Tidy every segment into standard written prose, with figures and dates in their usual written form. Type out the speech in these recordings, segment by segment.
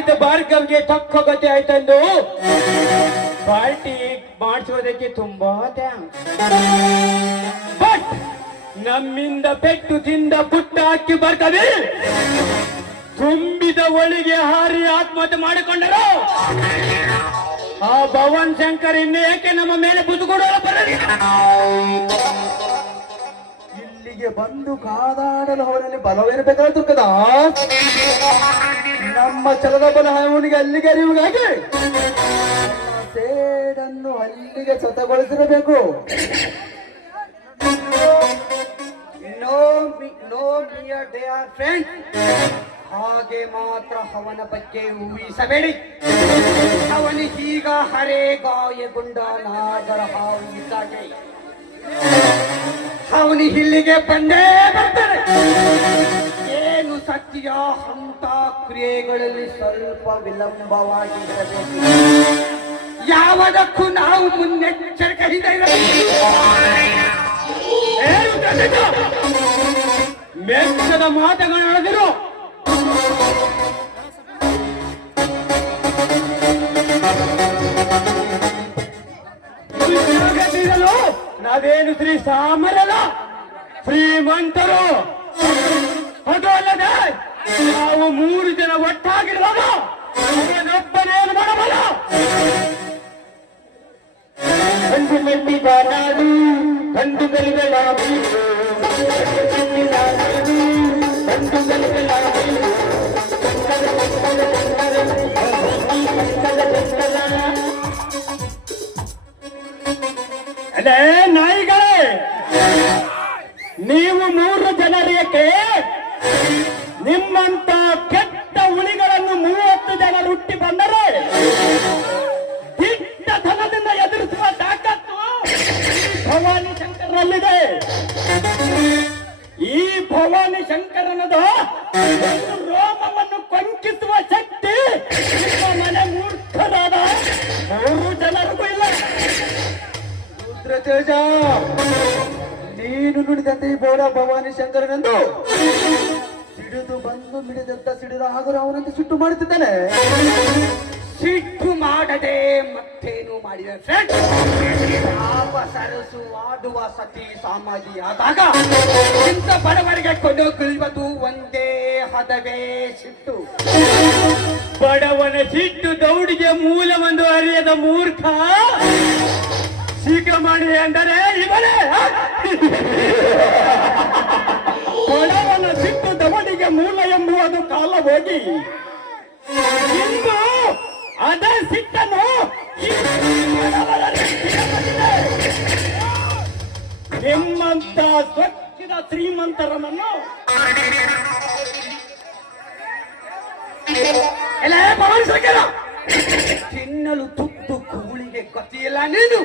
ಮಾಡಿದ ಭಾರ್ಗವ್ಗೆ ತಕ್ಕ ಗತಿ ಆಯ್ತೆಂದು ಪಾರ್ಟಿ ಮಾಡಿಸೋದಕ್ಕೆ ತುಂಬಾ ಥ್ಯಾಂಕ್ಸ್. ಬಟ್ ನಮ್ಮಿಂದ ಪೆಟ್ಟು ತಿಂದ ಪುಟ್ಟ ಅಕ್ಕಿ ಬರ್ತದೆ ತುಂಬಿದ ಒಳಿಗೆ ಹಾರಿ ಆತ್ಮಹತ್ಯೆ ಮಾಡಿಕೊಂಡರು. ಆ ಭವನ್ ಶಂಕರ್ ಇನ್ನೇಕೆ ನಮ್ಮ ಮೇಲೆ ಬುದ್ಧುಕೊಡಲು ಬರಲಿ? ಇಲ್ಲಿಗೆ ಬಂದು ಕಾದಾಡಲು ಅವನಲ್ಲಿ ಬಲವಿರಬೇಕಾದ್ರು ಕದ ನಮ್ಮ ಛಲದ ಬಲ ಅವನಿಗೆ ಅಲ್ಲಿಗೆ ಅರಿವಿಗಾಗಿ ಸೇಡನ್ನು ಅಲ್ಲಿಗೆ ಸತಗೊಳಿಸಿರಬೇಕು. ನೋ ಮಿಯರ್ ಡಿಯರ್ ಫ್ರೆಂಡ್, ಹಾಗೆ ಮಾತ್ರ ಅವನ ಬಗ್ಗೆ ಊಹಿಸಬೇಡಿ. ಅವನಿಗೀಗ ಹರೇ ಗಾಯಗೊಂಡ ನಾಗರ ಹಾವು ಇದ್ದಾಗೆ. ಅವನು ಇಲ್ಲಿಗೆ ಬಂದೇ ಬರ್ತಾನೆ. ಏನು ಸತ್ಯ, ಅಂತ ಕ್ರಿಯೆಗಳಲ್ಲಿ ಸ್ವಲ್ಪ ವಿಳಂಬವಾಗಿರಬೇಕು. ಯಾವುದಕ್ಕೂ ನಾವು ಮುನ್ನೆಚ್ಚರಿಕೆಯಿಂದ ಇರಬೇಕು. ಮೆಚ್ಚದ ಮಾತುಗಳಾಡಿದ್ರು ನಾವೇನು ಶ್ರೀ ಸಾಮರಲ್ಲ ಶ್ರೀಮಂತರು. ಅದು ಅಲ್ಲದೆ ನಾವು 3 ಜನ ಒಟ್ಟಾಗಿರುವಾಗ ಅವನೊಬ್ಬನೇನು ಮಾಡಬಲ್ಲ. ಕಂಡು ಮೆಟ್ಟಿದ ನಾಡು ಕಂಡು ಬೆಳೆಗಳ ಅದೇ ನಾಯಿಗಳೇ, ನೀವು 3 ಜನರಿಗೆ ನಿಮ್ಮಂತ ಕೆಟ್ಟ ಹುಲಿಗಳನ್ನು 30 ಜನರು ಹುಟ್ಟಿ ಬಂದರೆ ದಿಟ್ಟತನದಿಂದ ಎದುರಿಸುವ ತಾಕತ್ತು ಭವಾನಿ ಶಂಕರನಲ್ಲಿದೆ. ಈ ಭವಾನಿ ಶಂಕರನದ ರೋಮವನ್ನು ಕೊಂಕಿಸುವ ಶಕ್ತಿ ನಿಮ್ಮ ಮನೆ ಮೂರ್ಖರಾದ 3 ಜನರಿಗೂ ಇಲ್ಲ. ರುದ್ರತೇಜ, ನೀನು ನುಡಿದಂತೆ ಈ ಬೋಡ ಭವಾನಿ ಶಂಕರನೆಂದು ಸಿಡಿದು ಬಂದು ಮಿಡಿದಂತ ಸಿಡಿದ ಹಾಗೂ ಅವನಂತೆ ಸಿಟ್ಟು ಮಾಡುತ್ತಿದ್ದಾನೆ. ಸಿಟ್ಟು ಮಾಡದೆ ಮತ್ತೇನು ಮಾಡಿದ ಫ್ರೆಂಡ್? ಪಾಪ ಸರಸು ಆಡುವ ಸತಿ ಸಮಾಧಿ ಆದಾಗ ಇಂಥ ಬಡವರಿಗೆ ಕೊಂಡೋಗಿಳುವುದು ಒಂದೇ ಹದವೇ ಸಿಟ್ಟು. ಬಡವನ ಸಿಟ್ಟು ದೌಡಿಗೆ ಮೂಲವೆಂದು ಅರಿಯದ ಮೂರ್ಖ ಶೀಘ್ರ ಮಾಡಿ ಅಂದರೆ ಇವನೇ. ಬಡವನ ಸಿಟ್ಟು ದವಡಿಗೆ ಮೂಲ ಎಂಬುವುದು ಕಾಲ ಹೋಗಿ ಇಂದು ಅದ ಸಿಟ್ಟನ್ನು ನಿಮ್ಮಂತ ಸ್ವಚ್ಛದ ಶ್ರೀಮಂತರನ್ನು ಎಲ್ಲ ಭವನ ತಿನ್ನಲು ತುತ್ತು ಕೂಳಿಗೆ ಗತಿಯಿಲ್ಲ. ನೀನು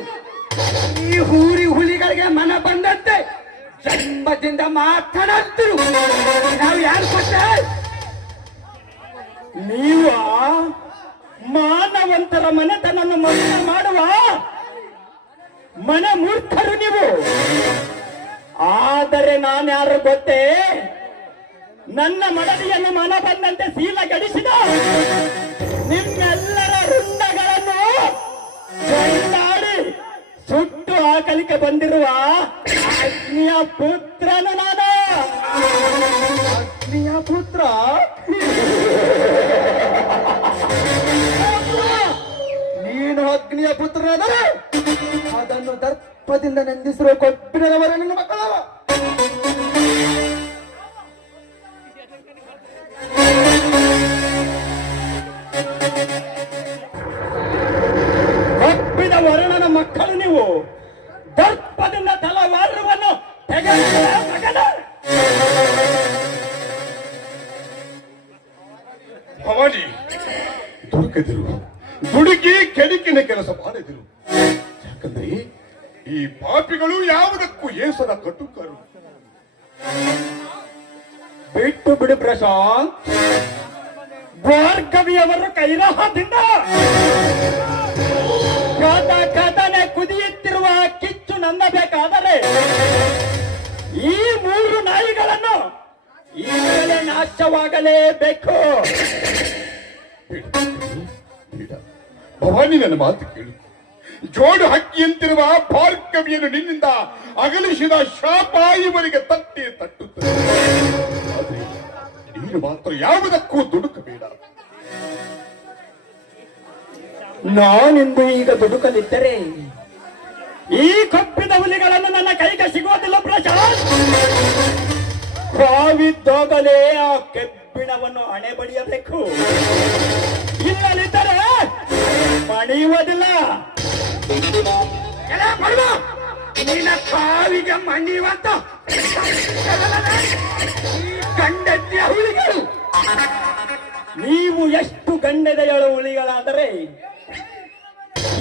ಈ ಹುಲಿಗಳಿಗೆ ಮನ ಬಂದಂತೆ ಜನ್ಮದಿಂದ ಮಾತನಾಡ್ತಿರು. ನಾವು ಯಾರು ಕೊಟ್ಟ? ನೀವು ಮಾನವಂತರ ಮನೆತನನ್ನು ಮೋಸ ಮಾಡುವ ಮನ ಮೂರ್ಖರು ನೀವು. ಆದರೆ ನಾನ್ಯಾರು ಗೊತ್ತೇ? ನನ್ನ ಮಡದಿಯನ್ನು ಮನ ಬಂದಂತೆ ಶೀಲ ಗಡಿಸಿದ ನಿಮ್ಮೆಲ್ಲರ ರುಂಡಗಳನ್ನು ಕೊಂಡಾಡಿ ಸುಟ್ಟು ಹಾಕಲಿಕ್ಕೆ ಬಂದಿರುವ ಅಗ್ನಿಯ ಪುತ್ರನು ನಾನು. ಅಗ್ನಿಯ ಪುತ್ರ? ನೀನು ಅಗ್ನಿಯ ಪುತ್ರನಾದರೆ ಅದನ್ನು ದರ್ಪದಿಂದ ನಂದಿಸಿರುವ ಕೊಬ್ಬಿನವರ ನನ್ನ ಮಕ್ಕಳವ. ಕಪ್ಪಿದ ವರ್ಣನ ಮಕ್ಕಳು ನೀವು. ದರ್ಪದಿಂದ ತಲವಾರವನ್ನು ಭವಾನಿ, ದುಡುಕಿದರು, ದುಡುಕಿ ಕೆಡುಕಿನ ಕೆಲಸ ಮಾಡಿದರು. ಯಾಕಂದ್ರೆ ಈ ಪಾಪಿಗಳು ಯಾವುದಕ್ಕೂ ಏಸದ ಕಟುಕರು. ಬಿಟ್ಟು ಬಿಡು ಪ್ರಶಾಂತ್. ಭಾರ್ಗವಿಯವರು ಕೈರಹದಿಂದ ಕದನೆ ಕುದಿಯುತ್ತಿರುವ ಕಿಚ್ಚು ನಂದಬೇಕಾದರೆ ಈ 3 ನಾಯಿಗಳನ್ನು ಈಗಲೇ ನಾಶವಾಗಲೇಬೇಕು. ಬೇಡ, ಬೇಡ. ಭವಾನಿ ನನ್ನ ಮಾತು ಕೇಳು. ಜೋಡು ಹಕ್ಕಿಯಂತಿರುವ ಭಾರ್ಗವಿಯನ್ನು ನಿನ್ನಿಂದ ಅಗಲಿಸಿದ ಶಾಪ ಇವರಿಗೆ ತಟ್ಟುತ್ತದೆ. ಆದರೆ ನೀನು ಮಾತ್ರ ಯಾವುದಕ್ಕೂ ದುಡುಕಬೇಡ. ನಾನಿಂದು ಈಗ ದುಡುಕಲಿದ್ದರೆ ಈ ಕಪ್ಪಿದ ಹುಲಿಗಳನ್ನು ನನ್ನ ಕೈಗೆ ಸಿಗೋದಿಲ್ಲ ಪ್ರಶಾಂತ್. ಕಾವಿದ್ದಾಗಲೇ ಆ ಕೆಬ್ಬಿಣವನ್ನು ಹಣೆ ಬಡಿಯಬೇಕು, ಇಲ್ಲದಿದ್ದರೆ ಮಣಿಯುವುದಿಲ್ಲ. ನಿನ್ನ ಕಾವಿಗೆ ಮಣ್ಣಿವಂತ ಗಂಡತಿಯ ಹುಲಿಗಳು. ನೀವು ಎಷ್ಟು ಗಂಡೆದೆಯಳು ಹುಲಿಗಳಾದರೆ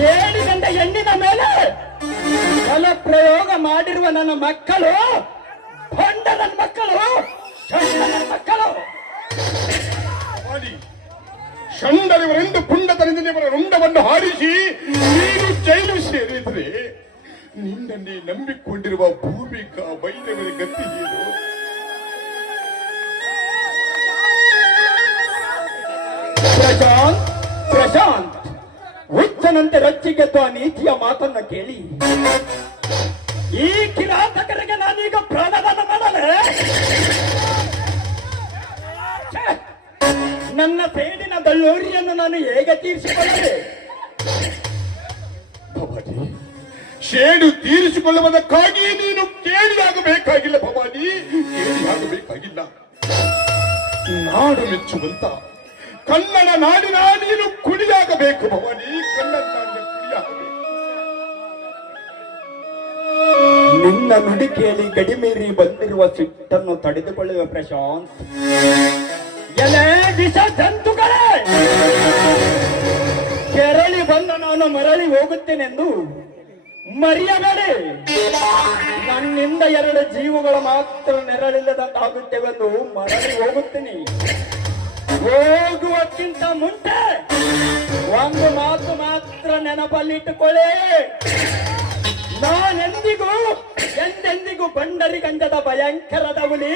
ಹೇಳಿದಂತ ಹೆಣ್ಣಿನ ಮೇಲೆ ಬಲ ಪ್ರಯೋಗ ಮಾಡಿರುವ ನನ್ನ ಮಕ್ಕಳು ಹೊಂಡ, ನನ್ನ ಮಕ್ಕಳು ಷಂಡ, ನನ್ನ ಮಕ್ಕಳು. ಭವಾನಿ, ಷಂಡರಿವರೆಂದು ಪುಂಡತನದಿಂದವರ ರುಂಡವನ್ನು ಹಾರಿಸಿ ನೀನು ಜೈಲು ಸೇರಿದರೆ ನಿನ್ನನ್ನೇ ನಂಬಿಕೊಂಡಿರುವ ಭೂಮಿಕಾ ಬೈದವರ ಗತಿ ಏನು? ಪ್ರಶಾಂತ್, ಪ್ರಶಾಂತ್, ಹುಚ್ಚನಂತೆ ರಚ್ಚಿಗೆದ್ದು ಆ ನೀತಿಯ ಮಾತನ್ನ ಕೇಳಿ ಈ ಕಿರಾತಕರಿಗೆ ನಾನೀಗ ಪ್ರಾಣದಾನ ಮಾಡಲೆ? ಛೆ! ನನ್ನ ಸೇಡಿನ ದಳ್ಳೂರಿಯನ್ನು ನಾನು ಹೇಗೆ ತೀರಿಸಿಕೊಳ್ಳಲೆ? ಭವಾನಿ, ಶೇಡು ತೀರಿಸಿಕೊಳ್ಳುವುದಕ್ಕಾಗಿ ನೀನು ಕೇಳಿಯಾಗಬೇಕಾಗಿಲ್ಲ. ಭವಾನಿ, ಕೇಳಿಯಾಗಬೇಕಾಗಿಲ್ಲ. ನಾಡು ಮೆಚ್ಚುವಂತ ಕನ್ನಡ ನಾಡಿನ ನೀನು ಕುಡಿಯಾಗಬೇಕು. ಭವಾನಿ, ಕನ್ನಡ ನಾಡಿನ ಕುಡಿಯಾಗಬೇಕು. ನಿನ್ನ ನುಡಿಕೆಯಲ್ಲಿ ಗಡಿಮೀರಿ ಬಂದಿರುವ ಸಿಟ್ಟನ್ನು ತಡೆದುಕೊಳ್ಳುವ ಪ್ರಶಾಂತ್. ಎಲೆ ವಿಷ ಜಂತುಗಳೇ, ಕೆರಳಿ ಬಂದ ನಾನು ಮರಳಿ ಹೋಗುತ್ತೇನೆಂದು ಮರೆಯಬೇಡಿ. ನನ್ನಿಂದ 2 ಜೀವಗಳು ಮಾತ್ರ ನೆರಳಿಲ್ಲದಂತಾಗುತ್ತೇವೆಂದು ಮರಳಿ ಹೋಗುತ್ತೇನೆ. ಹೋಗುವಕ್ಕಿಂತ ಮುಂಚೆ ಒಂದು ಮಾತು ಮಾತ್ರ ನೆನಪಲ್ಲಿಟ್ಟುಕೊಳ್ಳಿ. ನಾನೆಂದಿಗೂ ಎಂದೆಂದಿಗೂ ಬಂಡರಿಗಂಜದ ಭಯಂಕರದ ಹುಲಿ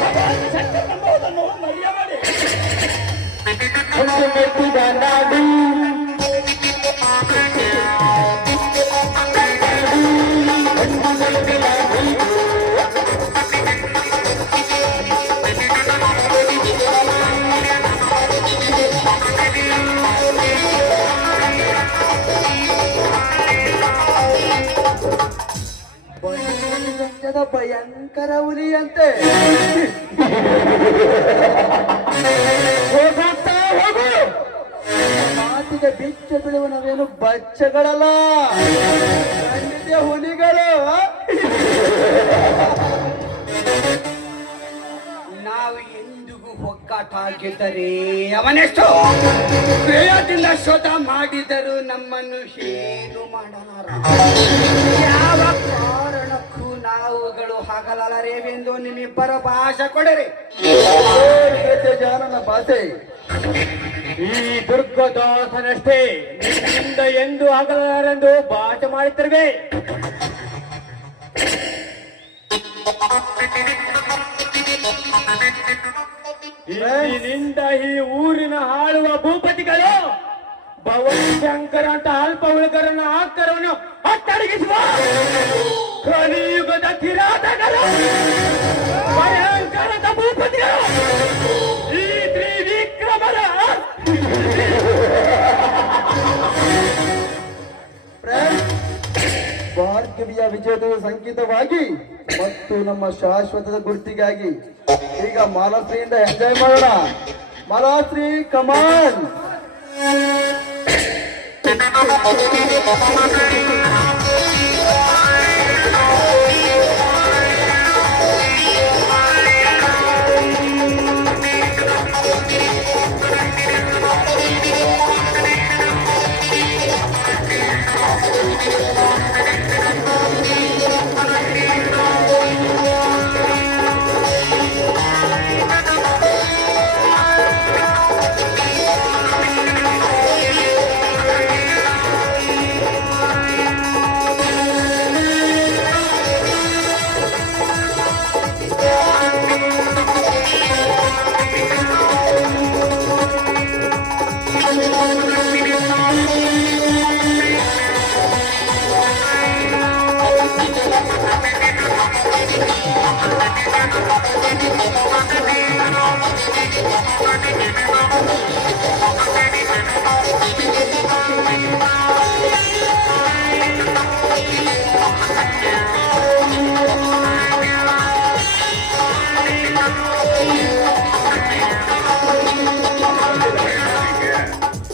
ಭವಾನಿ ಶಂಕರ್ ಎಂಬುದನ್ನು ಮರೆಯಬೇಡಿ. ಗಂಜದ ಭಯಂಕರ ಹುಲಿಯಂತೆ. ಹೋಗುತ್ತಾ ಹೋಗು. ಮಾತಿಗೆ ಬಿಚ್ಚ ಬೀಳುವ ನಾವೇನು ಬಚ್ಚಗಳಲ್ಲ, ಖಂಡಿತ ಹುಲಿಗಳು. ನಾವು ಎಂದಿಗೂ ಒಗ್ಗಟ್ಟ ಆಗಿದ್ದರೆ ಅವನೆಷ್ಟು ಪ್ರೇಯದಿಂದ ಶೋಧ ಮಾಡಿದರೂ ನಮ್ಮನ್ನು ಏನು ಮಾಡಲಾರ. ಯಾವ ಕಾರಣಕ್ಕೂ ನಾವುಗಳು ಹಾಗಲಾರೆವೆಂದು ನಿಮ್ಮಿಬ್ಬರ ಭಾಷೆ ಕೊಡರಿ. ಜಾನನ ಭಾಷೆ ಈ ದುರ್ಗದಾಸನಷ್ಟೇ ನಿನ್ನಿಂದ ಎಂದು ಆಗಲಾರೆಂದು ಭಾಷೆ ಮಾಡುತ್ತಿರುವೆ. ಇಂದಿನಿಂದ ಈ ಊರಿನ ಆಳುವ ಭೂಪತಿಗಳು ಭವಾನಿ ಶಂಕರ ಅಂತ ಅಲ್ಪ ಉಳಿಗರನ್ನ ಆಕರವನ್ನು ಅಟ್ಟಡಗಿಸುವ ಕಲಿಯುಗದ ಕಿರಾತಕರು, ಭಯಂಕರದ ಭೂಪತಿಗಳು, ಈ ತ್ರಿವಿಕ್ರಮರ ಭಾರ್ಗವಿಯ ವಿಜಯದ ಸಂಕೇತವಾಗಿ ಮತ್ತು ನಮ್ಮ ಶಾಶ್ವತದ ಗುರುತಿಗಾಗಿ ಈಗ ಮಾಲಾಶ್ರೀಯಿಂದ ಎಂಜಾಯ್ ಮಾಡೋಣ. ಮಾಲಾಶ್ರೀ ಕಮಾನ್.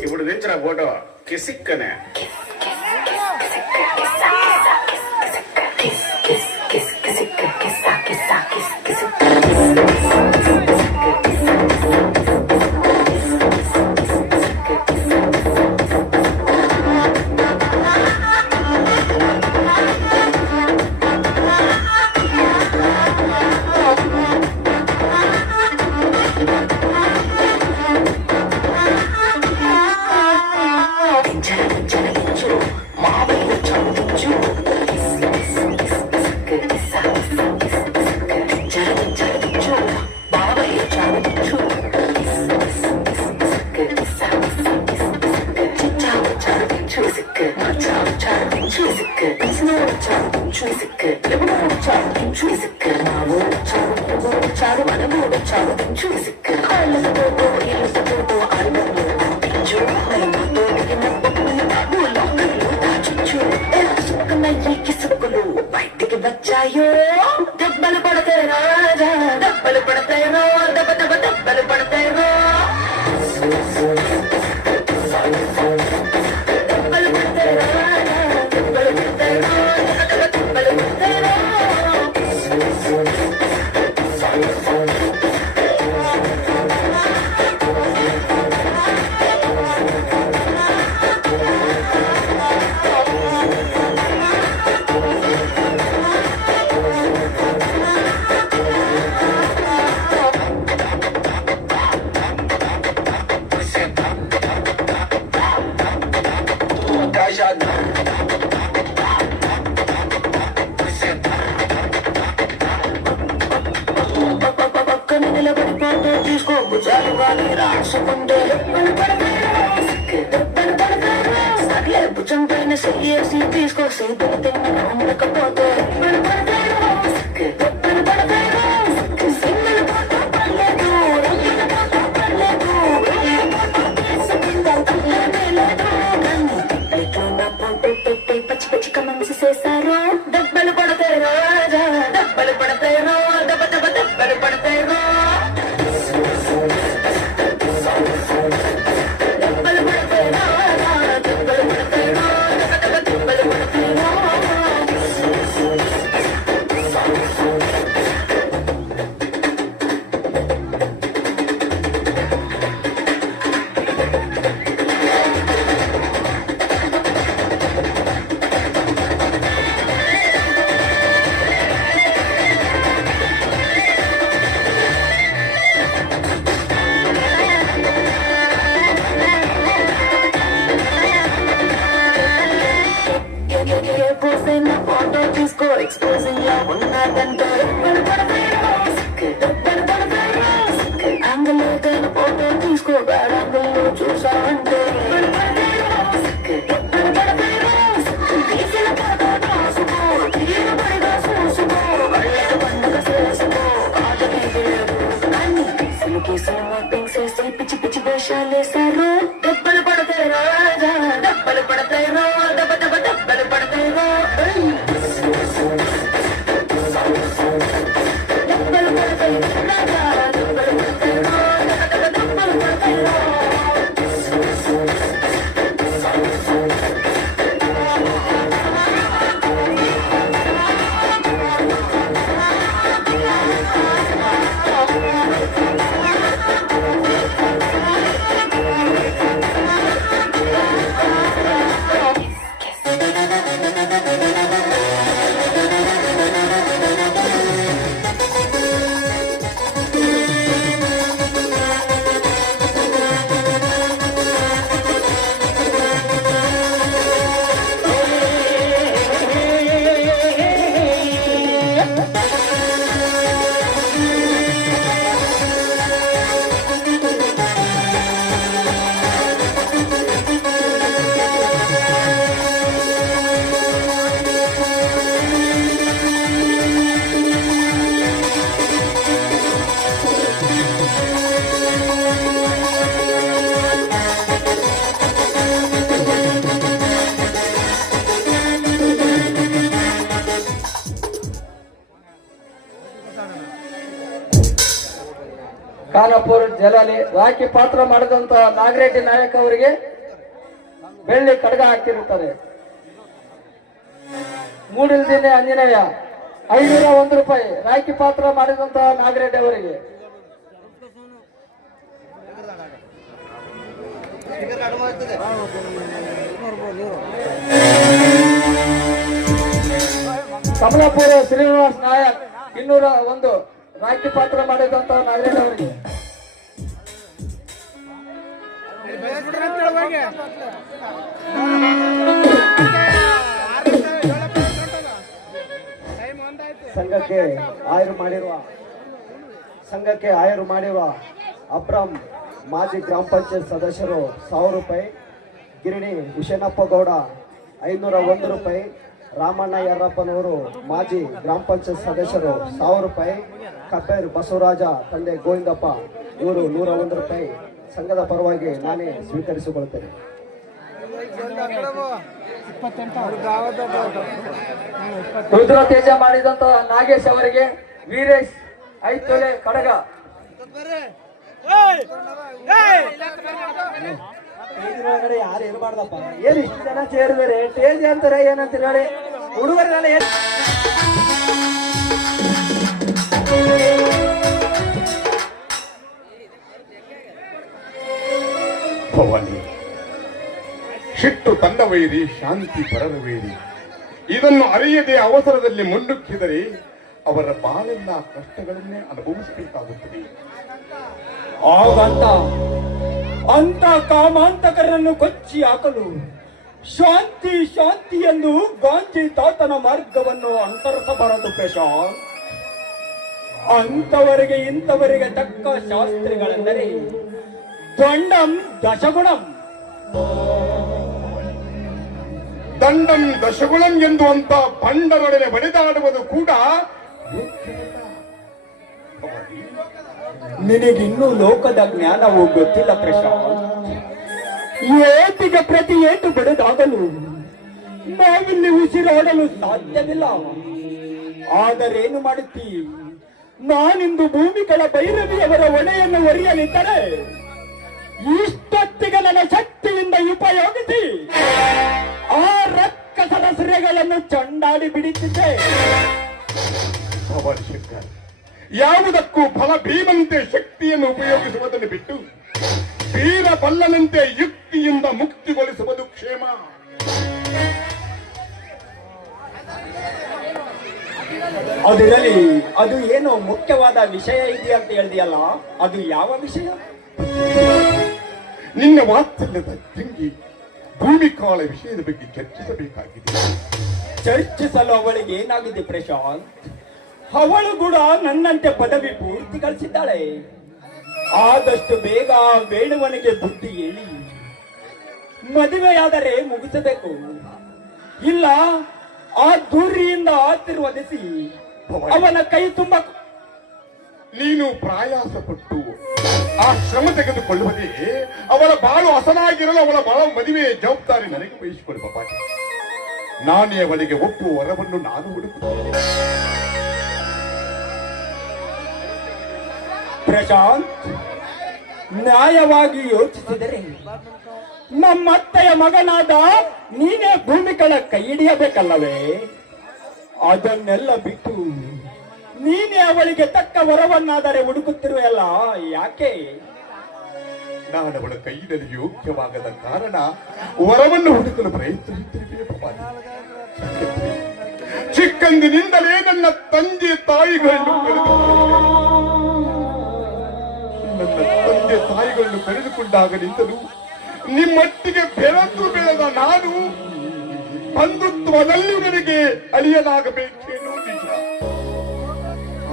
ఇప్పుడు దించిన ఫోటో కిసిక్కనే బయటికి వచ్చాయో దెబ్బలు పడతాయి రాజా దెబ్బలు పడతాయి రో దెబ్బ దెబ్బ దెబ్బలు పడతాయి రో దెబ్బలు పడతాయి రాజా దెబ్బలు పడతాయి రో దెబ్బ దెబ్బ దెబ్బలు పడతాయి రో పక్కన నిలబడి ఫోటో తీసుకో భుజాలు కానీ రాసుకుంటే సర్లే భుజం పైన చెయ్యేసి తీసుకో సీతలు తిన్న ఉండకపోతే పచ్చి పచ్చి కమెంట్స్ చేశారు దెబ్బలు పడతాయి రాజా దెబ్బలు పడతాయి రో దెబ్బ దెబ్బ దెబ్బలు పడతాయి రో దెబ్బలు పడతాయి రాజా దెబ్బలు పడతాయి రో దెబ్బ దెబ్బ దెబ్బలు పడతాయి రో ఫోటో తీసుకో ఎక్స్పోజింగ్ లా ఉన్నదంటే యాంగిల్ ఏదైనా ఫోటో తీసుకో బ్యాడ్ యాంగిల్ లో చూసావంటే తీసిన ఫోటో రాసుకో తీరబడిగా చూసుకో వాళ్ళకి పండుగ చేసుకో కాదని కానీ సినిమా పెంచేసి పిచ్చి పిచ్చి వేషాలేశారు దెబ్బలు పడతాయి రాజా దెబ్బలు పడతాయి రో దెబ్బ దెబ్బ దెబ్బలు పడతాయి రో దెబ్బలు పడతాయి ಕಮಲಾಪುರ ಜಲಾಲಿ ರಾಖಿ ಪಾತ್ರ ಮಾಡಿದಂತ ನಾಗರೆಡ್ಡಿ ನಾಯಕ್ ಅವರಿಗೆ ಬೆಳ್ಳಿ ಕಡಗ ಹಾಕಿರುತ್ತಾರೆ. ಮೂಡಿಲ್ದಿನೇ ಆಂಜನೇಯ 501 ರೂಪಾಯಿ ರಾಖಿ ಪಾತ್ರ ಮಾಡಿದಂತಹ ನಾಗರೆಡ್ಡಿ ಅವರಿಗೆ. ಕಮಲಾಪುರ ಶ್ರೀನಿವಾಸ್ ನಾಯಕ್ 201 ರಾಖಿ ಪಾತ್ರ ಮಾಡಿದಂತಹ ನಾಗರೆಡ್ಡಿ ಅವರಿಗೆ. ಸಂಘಕ್ಕೆ ಆಯರು ಮಾಡಿರುವ ಅಬ್ರಾಮ್ ಮಾಜಿ ಗ್ರಾಮ ಪಂಚಾಯತ್ ಸದಸ್ಯರು 1000 ರೂಪಾಯಿ, ಗಿರಣಿ ಹುಷೇನಪ್ಪ ಗೌಡ 501 ರೂಪಾಯಿ, ರಾಮಣ್ಣ ಯರ್ರಪ್ಪನವರು ಮಾಜಿ ಗ್ರಾಮ ಪಂಚಾಯತ್ ಸದಸ್ಯರು 1000 ರೂಪಾಯಿ, ಕಪ್ಪೇರು ಬಸವರಾಜ ತಂದೆ ಗೋವಿಂದಪ್ಪ ಇವರು 101 ರೂಪಾಯಿ ಸಂಘದ ಪರವಾಗಿ ನಾನೇ ಸ್ವೀಕರಿಸಿಕೊಳ್ಳುತ್ತೇನೆ. ರುದ್ರ ತೇಜ ಮಾಡಿದಂತ ನಾಗೇಶ್ ಅವರಿಗೆ ವೀರೇಶ್ 5 ತೊಲೆ ಕಡಗ. ಯಾರು ಇರಬಾರ್ದಪ್ಪ, ಏನ್ ಇಷ್ಟು ಜನ ಸೇರಿದರೆ ತೇಜ ಅಂತಾರೆ ಏನಂತ ಹೇಳಿ ಹುಡುಗರೆಲ್ಲ ಏನ್ ಭವಾನಿ, ಶಿಟ್ಟು ತನ್ನ ವೈರಿ, ಶಾಂತಿ ಪರರ ವೈರಿ. ಇದನ್ನು ಅರಿಯದೆ ಅವಸರದಲ್ಲಿ ಮುನ್ನುಗ್ಗಿದರೆ ಅವರ ಬಾಳೆಲ್ಲ ಕಷ್ಟಗಳನ್ನೇ ಅನುಭವಿಸಬೇಕಾಗುತ್ತದೆ. ಆಗಂತ ಅಂತ ಕಾಮಾಂತಕರನ್ನು ಕೊಚ್ಚಿ ಹಾಕಲು ಶಾಂತಿ ಶಾಂತಿ ಎಂದು ಗಾಂಧಿ ತಾತನ ಮಾರ್ಗವನ್ನು ಅಂತರಿಸಬಾರದು ಪ್ರಶಾಂತ್. ಅಂತವರಿಗೆ ಇಂಥವರಿಗೆ ತಕ್ಕ ಶಾಸ್ತ್ರಿಗಳೆಂದರೆ ದಂಡಂ ದಶಗುಣಂ. ದಂಡಂ ದಶಗುಣಂ ಎಂದು ಅಂತ ಬಂಡರೊಡನೆ ಬಡಿದಾಡುವುದು ಕೂಡ ನಿನಗಿನ್ನೂ ಲೋಕದ ಜ್ಞಾನವು ಗೊತ್ತಿಲ್ಲ ಪ್ರಶಾಂತ್. ಏಟಿಗೆ ಪ್ರತಿ ಏಟು ಬಡಿದಾಗಲು ನಾವಿಲ್ಲಿ ಉಸಿರಾಡಲು ಸಾಧ್ಯವಿಲ್ಲ. ಆದರೇನು ಮಾಡುತ್ತೀ? ನಾನಿಂದು ಭೂಮಿಗಳ ಭೈರವಿಯವರ ಹೊಣೆಯನ್ನು ಒರೆಯಲಿದ್ದರೆ ಇಷ್ಟೊತ್ತಿಗೆ ನನ್ನ ಶಕ್ತಿಯಿಂದ ಉಪಯೋಗಿಸಿ ಆ ರಕ್ಕಸರ ಸಿರೆಗಳನ್ನು ಚಂಡಾಡಿ ಬಿಡುತ್ತಿದ್ದೆ. ಭವಾನಿ ಶಂಕರ್, ಯಾವುದಕ್ಕೂ ಫಲ ಭೀಮಂತೆ ಶಕ್ತಿಯನ್ನು ಉಪಯೋಗಿಸುವುದನ್ನು ಬಿಟ್ಟು ವೀರ ಬಲ್ಲನಂತೆ ಯುಕ್ತಿಯಿಂದ ಮುಕ್ತಿಗೊಳಿಸುವುದು ಕ್ಷೇಮ. ಅದಿರಲಿ, ಅದು ಏನೋ ಮುಖ್ಯವಾದ ವಿಷಯ ಇದೆಯಂತ ಹೇಳಿದೆಯಲ್ಲ, ಅದು ಯಾವ ವಿಷಯ? ನಿನ್ನ ವಾತ್ಸಲ್ಯದ ತಂಗಿ ಭೂಮಿಕಾಳ ವಿಷಯದ ಬಗ್ಗೆ ಚರ್ಚಿಸಬೇಕಾಗಿದೆ. ಚರ್ಚಿಸಲು ಅವಳಿಗೆ ಏನಾಗಿದೆ ಪ್ರಶಾಂತ್? ಅವಳು ಕೂಡ ನನ್ನಂತೆ ಪದವಿ ಪೂರ್ತಿ ಗಳಿಸಿದ್ದಾಳೆ. ಆದಷ್ಟು ಬೇಗ ವೇಣುವನಿಗೆ ಬುದ್ಧಿ ಹೇಳಿ ಮದುವೆಯಾದರೆ ಮುಗಿಸಬೇಕು. ಇಲ್ಲ ಆ ದೂರಿಯಿಂದ ಆಶೀರ್ವದಿಸಿ ಅವನ ಕೈ ತುಂಬ ನೀನು ಪ್ರಯಾಸ ಪಟ್ಟು ಆ ಶ್ರಮ ತೆಗೆದುಕೊಳ್ಳುವುದೇ ಅವಳ ಬಾಳು ಹಸನಾಗಿರಲು ಅವಳ ಬಾಳ ಮದುವೆಯ ಜವಾಬ್ದಾರಿ ನನಗೆ ವಹಿಸಿಕೊಳ್ಳಿ ಪಾಪಾಜಿ. ನಾನೇ ಅವಳಿಗೆ ಒಪ್ಪುವ ವರವನ್ನು ನಾನು ಹುಡುಕುತ್ತೇನೆ. ಪ್ರಶಾಂತ್, ನ್ಯಾಯವಾಗಿ ಯೋಚಿಸಿದರೆ ನಮ್ಮತ್ತೆಯ ಮಗನಾದ ನೀನೇ ಭೂಮಿಗಳ ಕೈ ಹಿಡಿಯಬೇಕಲ್ಲವೇ? ಅದನ್ನೆಲ್ಲ ಬಿಟ್ಟು ನೀನೇ ಅವಳಿಗೆ ತಕ್ಕ ವರವನ್ನಾದರೆ ಹುಡುಕುತ್ತಿರುವೆಯಲ್ಲ, ಯಾಕೆ? ನಾನು ಅವಳ ಕೈಯಲ್ಲಿ ಯೋಗ್ಯವಾಗದ ಕಾರಣ ವರವನ್ನು ಹುಡುಕಲು ಪ್ರಯತ್ನಿಸುತ್ತಿರುವೆ ಪಾಪಾಜಿ. ಚಿಕ್ಕಂದಿನಿಂದಲೇ ನನ್ನ ತಂದೆ ತಾಯಿಗಳನ್ನು ಕಳೆದುಕೊಂಡಾಗಲಿಂದಲೂ ನಿಮ್ಮೊಟ್ಟಿಗೆ ಬೆಳೆದ ನಾನು ಬಂಧುತ್ವದಲ್ಲಿ ನನಗೆ ಅಳಿಯಲಾಗಬೇಕೇನೋ ನಿಜ.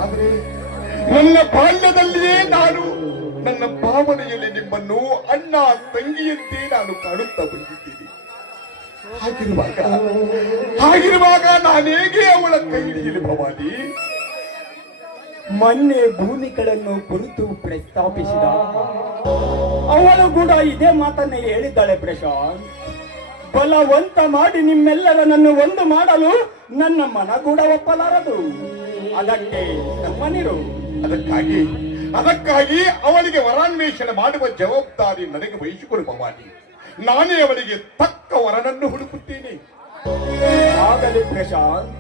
ಆದರೆ ನನ್ನ ಬಾಲ್ಯದಲ್ಲಿಯೇ ನಾನು ನನ್ನ ಭಾವನೆಯಲ್ಲಿ ನಿಮ್ಮನ್ನು ಅಣ್ಣ ತಂಗಿಯಂತೆ ನಾನು ಕಾಣುತ್ತಾ ಬಂದಿದ್ದೇನೆ. ಹಾಗಿರುವಾಗ ನಾನೇಗೆ ಅವಳ ಕೈ ಹಿಡಿಯಲಿ ಭವಾನಿ? ಮೊನ್ನೆ ಭೂಮಿಗಳನ್ನು ಕುರಿತು ಪ್ರಸ್ತಾಪಿಸಿದ ಅವಳು ಕೂಡ ಇದೇ ಮಾತನ್ನೇ ಹೇಳಿದ್ದಾಳೆ ಪ್ರಶಾಂತ್. ಬಲವಂತ ಮಾಡಿ ನಿಮ್ಮೆಲ್ಲರನ್ನು ಒಂದು ಮಾಡಲು ನನ್ನ ಮನ ಕೂಡ ಒಪ್ಪಲಾರದು. ಅದಕ್ಕೆ ನಮ್ಮನಿರು. ಅದಕ್ಕಾಗಿ ಅದಕ್ಕಾಗಿ ಅವನಿಗೆ ವರಾನ್ವೇಷಣೆ ಮಾಡುವ ಜವಾಬ್ದಾರಿ ನನಗೆ ವಹಿಸಿಕೊಡು ಭವಾನಿ. ನಾನೇ ಅವನಿಗೆ ತಕ್ಕ ವರನನ್ನು ಹುಡುಕುತ್ತೇನೆ. ಆಗಲಿ ಪ್ರಶಾಂತ್,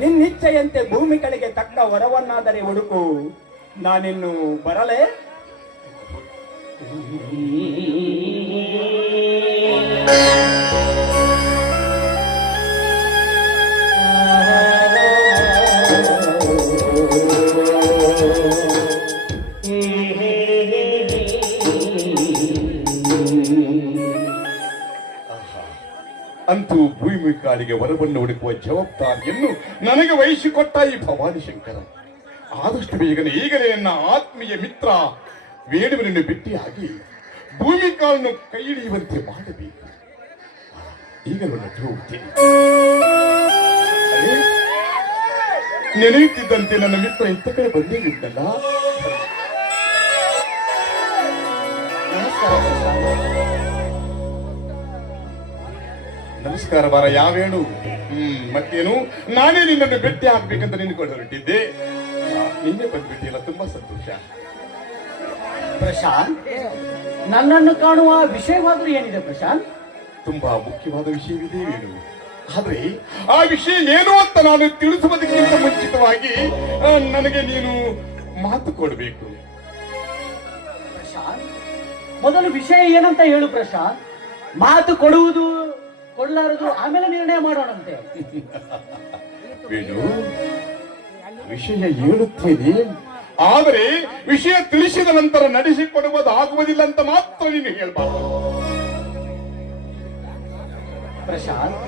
ನಿನ್ನಿಚ್ಛೆಯಂತೆ ಭೂಮಿಗಳಿಗೆ ತಕ್ಕ ವರವನ್ನಾದರೆ ಹುಡುಕು. ನಾನಿನ್ನು ಬರಲೇ? ಅಂತೂ ಭೂಮಿ ಕಾಲಿಗೆ ವರವನ್ನು ಹುಡುಕುವ ಜವಾಬ್ದಾರಿಯನ್ನು ನನಗೆ ವಹಿಸಿಕೊಟ್ಟ ಈ ಭವಾನಿ ಶಂಕರ. ಆದಷ್ಟು ಬೇಗನೆ ಈಗಲೇ ನನ್ನ ಆತ್ಮೀಯ ಮಿತ್ರ ವೇಣುವಿನನ್ನು ಭೇಟಿಯಾಗಿ ಭೂಮಿ ಕಾಲನ್ನು ಕೈ ಹಿಡಿಯುವಂತೆ ಮಾಡಬೇಕು. ಈಗ ನನ್ನ ಹೋಗ್ತೇನೆ. ನೆನೆಯುತ್ತಿದ್ದಂತೆ ನನ್ನ ಮಿತ್ರ ಇತ್ತ ಕಡೆ ಬಂದೇ ಇದ್ದಲ್ಲ. ನಮಸ್ಕಾರ ಬಾರ. ಯಾವೇಳು? ಮತ್ತೇನು, ನಾನೇ ನಿನ್ನನ್ನು ಭೇಟಿ ಆಗ್ಬೇಕಂತ ನಿನ್ಕೊಂಡು ಹೊರಟಿದ್ದೆ. ನಿನ್ನೆ ಬಂದ್ಬಿಟ್ಟಿಲ್ಲ, ತುಂಬಾ ಸಂತೋಷ. ಪ್ರಶಾಂತ್, ನನ್ನನ್ನು ಕಾಣುವ ವಿಷಯವಾದ್ರೂ ಏನಿದೆ ಪ್ರಶಾಂತ್? ತುಂಬಾ ಮುಖ್ಯವಾದ ವಿಷಯವಿದೆ ವೇಣು. ಆದ್ರೆ ಆ ವಿಷಯ ಏನು ಅಂತ ನಾನು ತಿಳಿಸುವುದಕ್ಕಿಂತ ಮುಂಚಿತವಾಗಿ ನನಗೆ ನೀನು ಮಾತು ಕೊಡಬೇಕು. ಪ್ರಶಾಂತ್, ಮೊದಲು ವಿಷಯ ಏನಂತ ಹೇಳು ಪ್ರಶಾಂತ್. ಮಾತು ಕೊಡುವುದು ಕೊಡಲಾರದು ಆಮೇಲೆ ನಿರ್ಣಯ ಮಾಡೋಣಂತೆ. ವೇಣು, ವಿಷಯ ಹೇಳುತ್ತೇನೆ, ಆದರೆ ವಿಷಯ ತಿಳಿಸಿದ ನಂತರ ನಡೆಸಿಕೊಡುವುದು ಆಗುವುದಿಲ್ಲ ಅಂತ ಮಾತ್ರ ನೀನು ಹೇಳ್ಬಾರ್ದು. ಪ್ರಶಾಂತ್,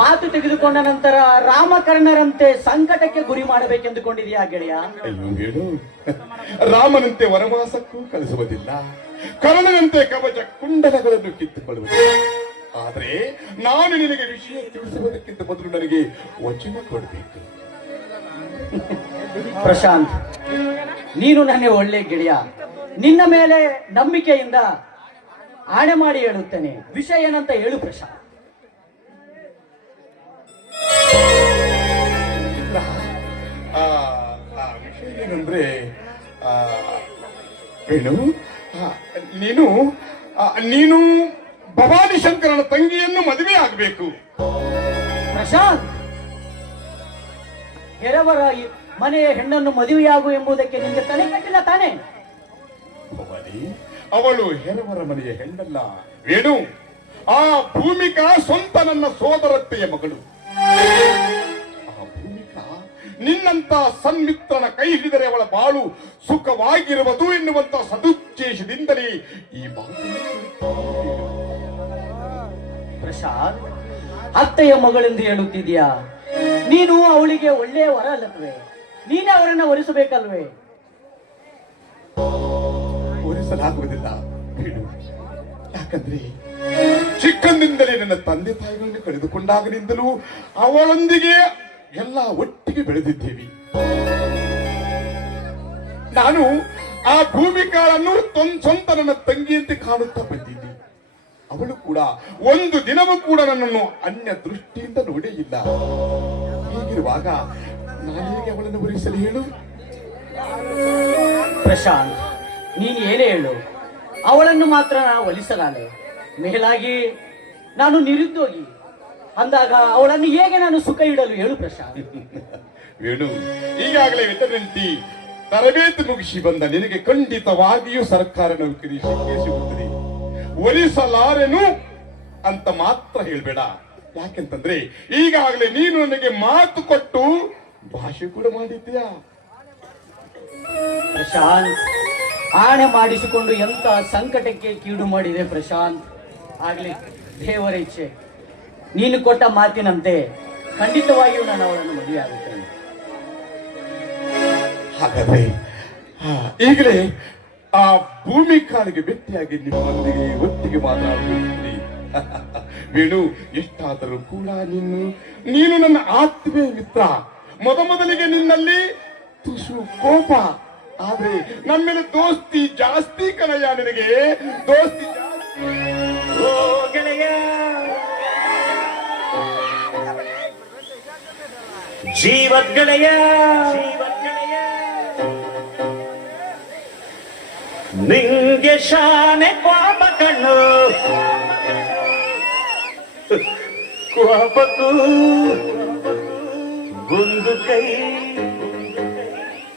ಮಾತು ತೆಗೆದುಕೊಂಡ ನಂತರ ರಾಮಕರ್ಣರಂತೆ ಸಂಕಟಕ್ಕೆ ಗುರಿ ಮಾಡಬೇಕೆಂದುಕೊಂಡಿದೆಯಾ ಗೆಳೆಯ? ಅಯ್ಯೋ ವೇಣು, ರಾಮನಂತೆ ವನವಾಸಕ್ಕೂ ಕಳಿಸುವುದಿಲ್ಲ, ಕರ್ಣನಂತೆ ಕವಚ ಕುಂಡಲಗಳನ್ನು ಕಿತ್ತುಕೊಳ್ಳುವುದಿಲ್ಲ. ಆದರೆ ನಾನು ನಿನಗೆ ವಿಷಯ ತಿಳಿಸುವುದಕ್ಕಿಂತ ಮೊದಲು ನನಗೆ ವಚನ ಕೊಡಬೇಕು. ಪ್ರಶಾಂತ್, ನೀನು ನನ್ನ ಒಳ್ಳೆ ಗೆಳೆಯ. ನಿನ್ನ ಮೇಲೆ ನಂಬಿಕೆಯಿಂದ ಆಣೆ ಮಾಡಿ ಹೇಳುತ್ತೇನೆ. ವಿಷಯ ಏನಂತ ಹೇಳು ಪ್ರಶಾಂತ್. ವಿಷಯ ಏನಂದ್ರೆ ವೇಣು, ನೀನು ನೀನು ಭವಾನಿ ಶಂಕರನ ತಂಗಿಯನ್ನು ಮದುವೆ ಆಗಬೇಕು. ಪ್ರಶಾಂತ್, ಎರವರ ಮನೆಯ ಹೆಣ್ಣನ್ನು ಮದುವೆಯಾಗು ಎಂಬುದಕ್ಕೆ ನಿಮಗೆ ತಲೆ ಕಟ್ಟಿಲ್ಲ ತಾನೆ? ಭವಾನಿ, ಅವಳು ಹೆರವರ ಮನೆಯ ಹೆಣ್ಣಲ್ಲ ವೇಣು. ಆ ಭೂಮಿಕಾ ಸ್ವಂತ ನನ್ನ ಸೋದರತ್ತೆಯ ಮಗಳು. ಆ ಭೂಮಿಕಾ ನಿನ್ನಂತ ಸನ್ಮಿತ್ರನ ಕೈ ಹಿಡಿದರೆ ಅವಳ ಬಾಳು ಸುಖವಾಗಿರುವುದು ಎನ್ನುವಂತ ಸದುದ್ದೇಶದಿಂದಲೇ ಈ ಮಾತು. ಪ್ರಶಾಂತ್, ಅತ್ತೆಯ ಮಗಳೆಂದು ಹೇಳುತ್ತಿದ್ಯಾ? ನೀನು ಅವಳಿಗೆ ಒಳ್ಳೆಯ ವರ ಅಲ್ಲವೇ? ನೀನೇ ಅವರನ್ನ ಒಲಿಸಬೇಕಲ್ವೇ? ಒಲಿಸಲಾಗುವುದಿಲ್ಲ ವೇಣು. ಯಾಕಂದ್ರೆ ಚಿಕ್ಕಂದಿಂದಲೇ ನನ್ನ ತಂದೆ ತಾಯಿಗಳನ್ನು ಕಳೆದುಕೊಂಡಾಗಲಿಂದಲೂ ಅವಳೊಂದಿಗೆ ಎಲ್ಲ ಒಟ್ಟಿಗೆ ಬೆಳೆದಿದ್ದೇವೆ. ನಾನು ಆ ಭೂಮಿಕಾಳನ್ನು ಸ್ವಂತ ನನ್ನ ತಂಗಿಯಂತೆ ಕಾಣುತ್ತಾ ಬಂದಿದ್ದೆ. ಅವಳು ಕೂಡ ಒಂದು ದಿನವೂ ಕೂಡ ನನ್ನನ್ನು ಅನ್ಯ ದೃಷ್ಟಿಯಿಂದ ನೋಡೇ ಇಲ್ಲ. ಹೀಗಿರುವಾಗ ನಾನು ಹೇಗೆ ಅವಳನ್ನು ಒಲಿಸಲು ಹೇಳು? ಪ್ರಶಾಂತ್, ನೀನು ಏನೇ ಹೇಳು, ಅವಳನ್ನು ಮಾತ್ರ ಒಲಿಸಲಾರೆ. ಮೇಲಾಗಿ ನಾನು ನಿರುದ್ಯೋಗಿ ಅಂದಾಗ ಅವಳನ್ನು ಹೇಗೆ ನಾನು ಸುಖ ಇಡಲು ಹೇಳು ಪ್ರಶಾಂತ್. ವೇಣು, ಈಗಾಗಲೇ ವೆಟರ್ನರಿ ತರಬೇತಿ ಮುಗಿಸಿ ಬಂದ ನಿನಗೆ ಖಂಡಿತವಾಗಿಯೂ ಸರ್ಕಾರ ನೌಕರಿ ಸಿಗುತ್ತದೆ. ಒಲಿಸಲಾರೆನು ಅಂತ ಮಾತ್ರ ಹೇಳ್ಬೇಡ. ಯಾಕೆಂತಂದ್ರೆ ಈಗಾಗಲೇ ನೀನು ನನಗೆ ಮಾತು ಕೊಟ್ಟು ಭಾಷೆ ಕೂಡ ಮಾಡಿದ್ದೀಯಾ. ಪ್ರಶಾಂತ್, ಆಣೆ ಮಾಡಿಸಿಕೊಂಡು ಎಂತ ಸಂಕಟಕ್ಕೆ ಕೀಡು ಮಾಡಿದೆ ಪ್ರಶಾಂತ್. ಆಗ್ಲಿ, ದೇವರ ಇಚ್ಛೆ. ನೀನು ಕೊಟ್ಟ ಮಾತಿನಂತೆ ಖಂಡಿತವಾಗಿಯೂ ನಾನು ಅವಳನ್ನು ಮದುವೆ ಆಗುತ್ತೇನೆ. ಹಾಗಾದ್ರೆ ಈಗಲೇ ಆ ಭೂಮಿ ಕಾಲಿಗೆ ಭೇಟಿಯಾಗಿ ನಿಮ್ಮೊಂದಿಗೆ ಒಟ್ಟಿಗೆ ಮಾತನಾಡುತ್ತೀನಿ. ವೇಣು, ಎಷ್ಟಾದರೂ ಕೂಡ ನೀನು ನನ್ನ ಆತ್ಮೀಯ ಮಿತ್ರ. ಮೊದಲಿಗೆ ನಿನ್ನಲ್ಲಿ ತುಸು ಕೋಪ, ಆದ್ರೆ ನನ್ನ ಮೇಲೆ ದೋಸ್ತಿ ಜಾಸ್ತಿ ಕಣಯ್ಯ. ನಿನಗೆ ದೋಸ್ತಿ ಜಾಸ್ತಿ. ಓ ಗೆಳೆಯ, ಜೀವದ್ ಗೆಳೆಯ, ನಿಂಗೆ ಶಾನೆ ಪಾಪ ಕಣ್ಣು ಕೋಪಕ್ಕೂ ಒಂದು ಕೈ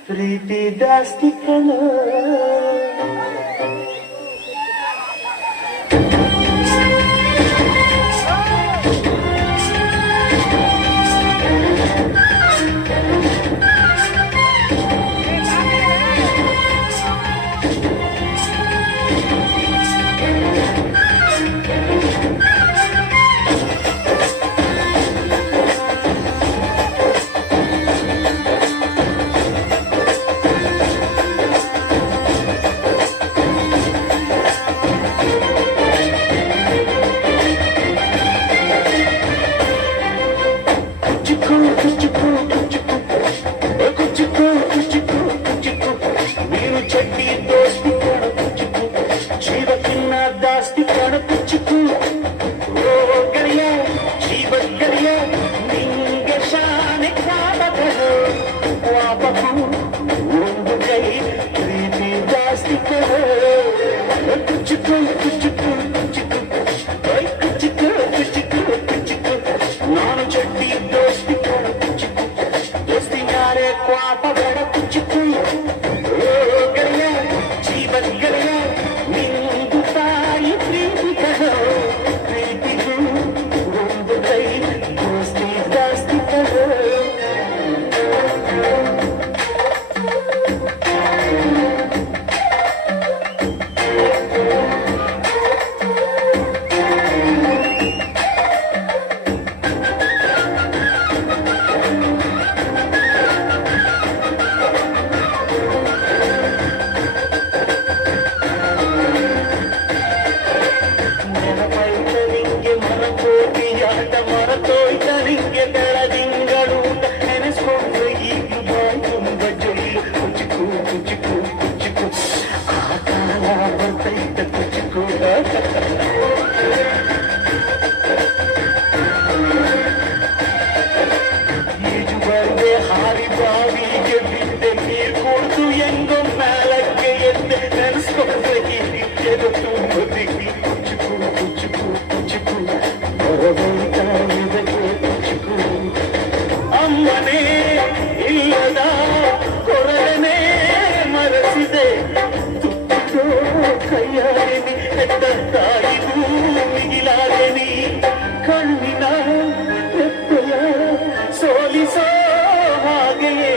ಪ್ರೀತಿ ಜಾಸ್ತಿ ಕಣ್ಣು ನೀನು ಚಡ್ಡಿ ದೋಸ್ತಿ ಕಣ ಕುಚ್ಚುಕು ಜೀವಕ್ಕಿನ್ನ ಜಾಸ್ತಿ ಕಣ ಕುಚ್ಚುಕು ಓ ಗೆಳೆಯ ಜೀವ ಗೆಳೆಯ ನಿಂಗೆ ಶಾನೆ ಪಾಪಗಳು ಪಾಪಕು ಒಂದು ಕೈ ಪ್ರೀತಿ ಜಾಸ್ತಿ ಕಣ ಕುಚ್ಚುಕು ಕುಚ್ಚುಕು ಕುಚ್ಚುಕು ಕುಚ್ಚುಕು ಕುಚ್ಚುಕು ಕುಚ್ಚುಕು ನಾನು ಚಡ್ಡಿ ದೋಸ್ತಿ ಕಣ ಕುಚ್ಚುಕು ದೋಸ್ತಿ ಯಾರೇ ಕ್ವಾಪ ಬೇಡ ಕುಚ್ಚುಕು ಗೆಳೆಯ ಜೀವನ್ ಗೆಳೆಯ ನಿಂದು ತಾಯಿ ಪ್ರೀತಿ ಕಣೋ ಪ್ರೀತಿಗೂ ಒಂದು ಕೈ ದೋಸ್ತಿ ಜಾಸ್ತಿ ಕಣೋ ನೆನಪೈತ ನಿಂಗೆ ಮರಕೋಟಿಯಾಟ ಮರತೋಯ್ತ ನಿಂಗೆ ಬೆಳದಿಂಗಳು ನೆನೆಸ್ಕೊಂಡ್ರೆ ಈಗ ಬಾಯ್ ತುಂಬ ಜೈಲು ಕುಚುಕು ಕುಚುಕು ಕುಚುಕು ಆ ಕಾಲ ಬರ್ತೈತ ಕುಚುಕು ಈಜು ಬರ್ದೆ ಹಾರಿ ಬಾವಿಗೆ ಬಿದ್ದೆ ನೀರು ಕುಡಿದು ಹೆಂಗೋ ಮೇಲಕ್ಕೆ ಎದ್ದೆ ನೆನೆಸ್ಕೊಂಡ್ರೆ ಹೀಗೆ ತುಂಬ ದಿಗಿ ಕುಚುಕು ಕುಚುಕು ಕುಚುಕು ಬರಬೇಕಾ ಇದಕ್ಕೆ ಕುಚುಕು ಅಮ್ಮನೇ ಇಲ್ಲದ ಕೊರಳನೆ ಮರೆಸಿದೆ ತುಟ್ಟಿದೋ ಕೈಯಾರೆನಿ ಹೆತ್ತ ತಾಯಿಗೂ ಮಿಗಿಲಾರೆನಿ ಕಣ್ಣಿನ ರೆಪ್ಪೆಯ ಸೋಲಿಸೋ ಹಾಗೆಯೇ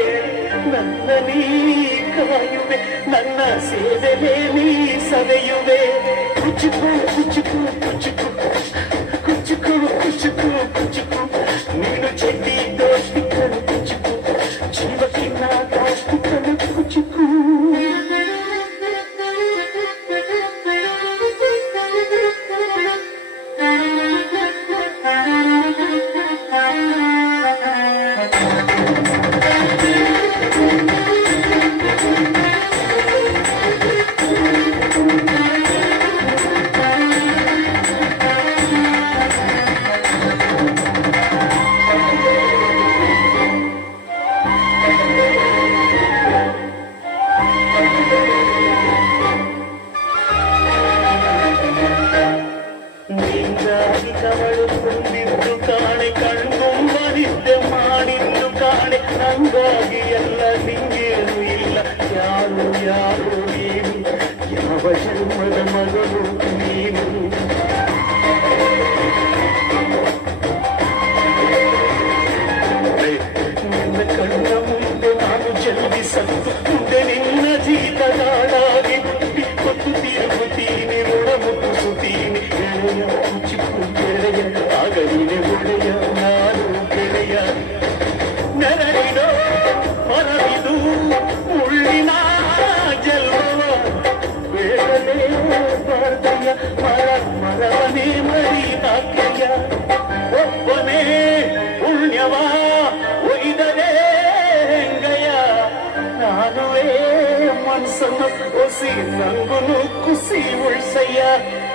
ನನ್ನ ನೀ ಕಾಯುವೆ ನನ್ನ ಸೇವೆಲೆ ನೀ ಸವೆಯುವೆ ಕುಚುಕು ಕುಚುಕು ಕುಚುಕು ಕುಚುಕು ಕುಚುಕು ಕುಚುಕು ನೀನು ಚಡ್ಡಿ ದೋಸ್ತಿ ಕಣು ಕುಚುಕು ಜೀವಕ್ಕಿನ್ನ ಜಾಸ್ತಿ ಕಣು ಕುಚುಕು ನೀಗಾಗಿ ಕವಳು ತುಂಬಿದ್ದು ಕಾಣೆ ಕಣ್ತುಂಬ ನಿದ್ದೆ ಮಾಡಿದ್ದು ಕಾಣೆ ನಂಗಾಗಿ ಎಲ್ಲ ನಿಂಗೇನು ಇಲ್ಲ ಯಾರು ಯಾರು ನೀನು ಯಾವ ಜನ್ಮದ ಮಗಳು ನೀನು ನಿನ್ನ ಕಣ್ಣ ಮುಂದೆ ನಾನು ಜಲ್ದಿ ಸತ್ತು ಮುಂದೆ ನಿನ್ನ ಜೀತಗಾಡಾಗಿ ಹೊತ್ತು ತಿರುಗುತ್ತೀನಿ ಋಣ ಮುಟ್ಟಿಸುತ್ತೀನಿ ಗೆಳೆಯ ಕುಚುಕು ಗೆಳೆಯ ಆಗ ನೀನೆ ಒಳ್ಳೆಯ ನಾನು ಗೆಳೆಯ ನೆರಳಿನೋ ಹೊರವಿದು ಮುಳ್ಳಿನ ಜಲ್ವ ಬೇಡಲೇ ಬಾರ್ದಯ್ಯ ಮರವನೇ ಮರಿ ಹಾಕ್ಯ ಒಬ್ಬನೇ ಪುಣ್ಯವ ಒಯ್ದರೆ ಹೆಂಗಯ್ಯ ನಾನುವೇ ಮನಸ್ಸನ್ನು ಒಸಿ ನಂಗುನು ಕುಸಿ ಉಳ್ಸಯ್ಯ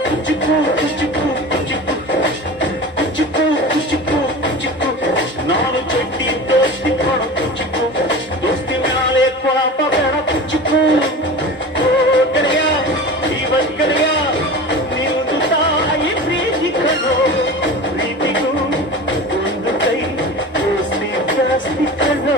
ಕುಚುಕು ಕುಚುಕು ಕುಚುಕು ಕುಚುಕು ಕುಚುಕು ಕುಚುಕು ನಾನು ಚಡ್ಡಿ ದೋಸ್ತಿ ಕೊಡ ಕುಚುಕು ದೋಸ್ತಿ ಮ್ಯಾಲೆ ಪಾಪ ಬೇಡ ಕುಚುಕು ಗೆಳೆಯ ಕಣೋ ಪ್ರೀತಿಗೂ ಒಂದು ಕೈ ದೋಸ್ತಿ ಜಾಸ್ತಿ ಕಣೋ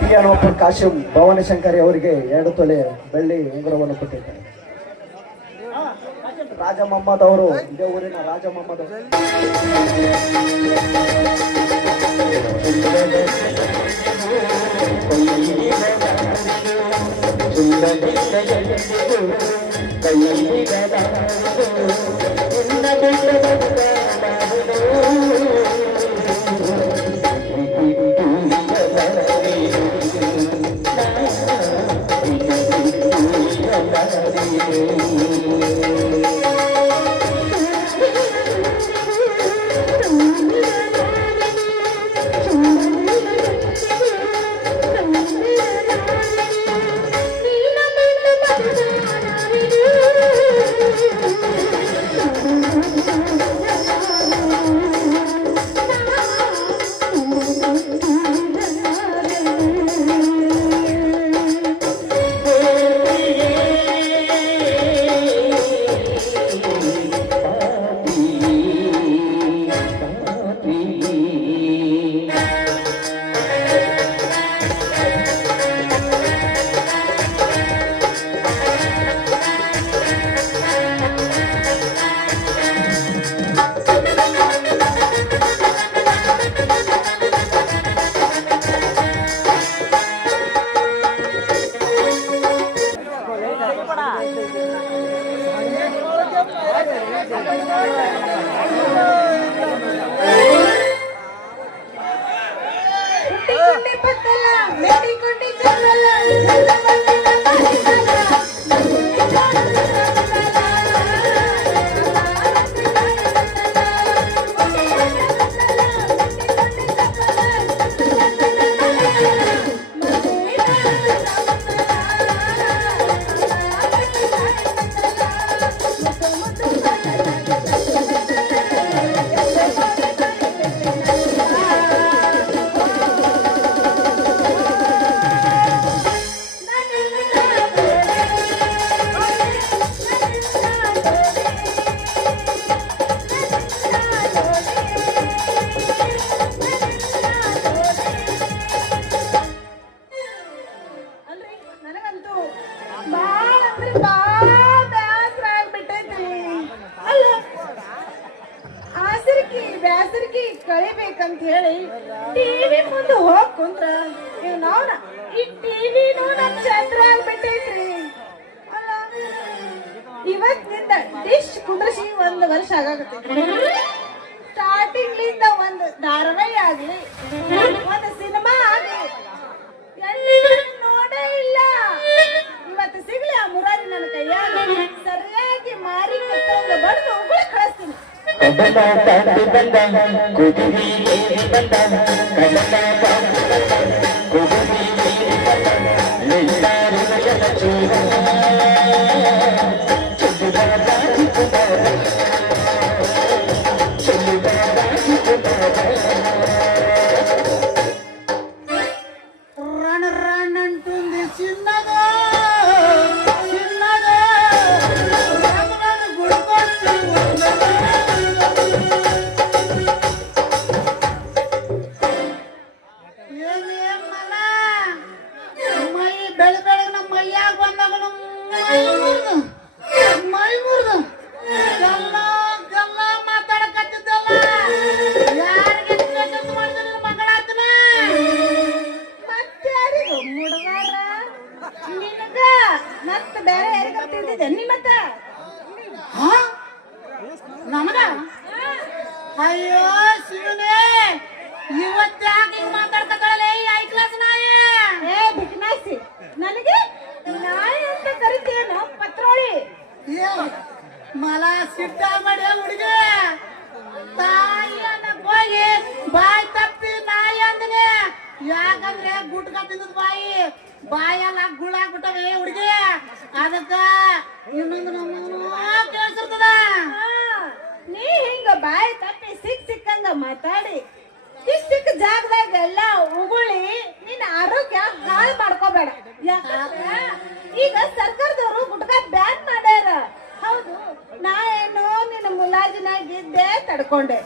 ಪಿಯಾನೋಪರ್ ಕಾಶಿಂ ಭವಾನಿಶಂಕರಿ ಅವರಿಗೆ 2 ತೊಲೆ ಬೆಳ್ಳಿ ಉಂಗುರವನ್ನು ಕೊಟ್ಟಿದ್ದಾರೆ. ರಾಜ ಮೊಹಮ್ಮದ್ ಅವರು ಇದೇ ಊರಿನ ರಾಜ ಮೊಹಮ್ಮದ್ ಅವರು. ಬ್ಯಾಸರಿಕಿ ಕಳಿಬೇಕಂತ ಹೇಳಿ ಟಿವಿ ಮುಂದೆ ಹೋಗ್ ಕುಂತ್ರ ನೀವು ನಾವ್ನ ಈ ಟಿವಿನೂ ನಮ್ ಚಂದ್ರ ಆಗ್ಬಿಟ್ಟೈತ್ರಿ. ಅಲ್ಲ ಇವತ್ತಿನಿಂದ ಡಿಶ್ ಕುಂದ್ರಿಸಿ 1 ವರ್ಷ ಆಗಾಕತ್ತೈತಿ. ಸ್ಟಾರ್ಟಿಂಗ್ಲಿಂದ ಒಂದು ಧಾರಾವಾಹಿ ಆಗ್ಲಿ ಒಂದು ಸಿನಿಮಾ ಆಗ್ಲಿ ಎಲ್ಲಿ ನೋಡೇ ಇಲ್ಲ. ಇವತ್ತು ಸಿಗ್ಲಿ ಆ ಮುರಾರಿ ನನ್ನ ಕೈಯಾಗ ಸರಿಯಾಗಿ ಮಾರಿ ಕತ್ತಂಗ ಬಡ್ದು ಉಗುಳಿ ಕಳಿಸ್ತೀನಿ. రణ రణ అంటుంది చిన్నగా ತಿಂದದ್ ಬಾಯೆಲ್ಲ ಗುಳ್ಳಾಗ್ಬಿಟ್ಟವೆ ಹುಡುಗಿ. ಅದಕ್ಕ ಇನ್ನೊಂದು ನಮ್ಮ ಕೇಳಿಸಿರ್ತದ. ನೀ ಹಿಂಗ ಬಾಯಿ ತಪ್ಪಿ ಸಿಕ್ಕಂಗ ಮಾತಾಡಿ ಸಿಕ್ಕ ಜಾಗದಾಗ ಎಲ್ಲ ಉಗುಳಿ ನಿನ್ನ ಆರೋಗ್ಯ ಹಾಳು ಮಾಡ್ಕೋಬೇಡ. ಯಾಕಂದ್ರ ಈಗ ಸರ್ಕಾರದವರು ಗುಟ್ಕಾ ಬ್ಯಾನ್ ಮಾಡ್ಯಾರ. ಹೌದು, ನಾ ಏನು ನಿನ್ನ ಮುಲಾಜಿನಾಗಿದ್ದೆ ತಡ್ಕೊಂಡೆ.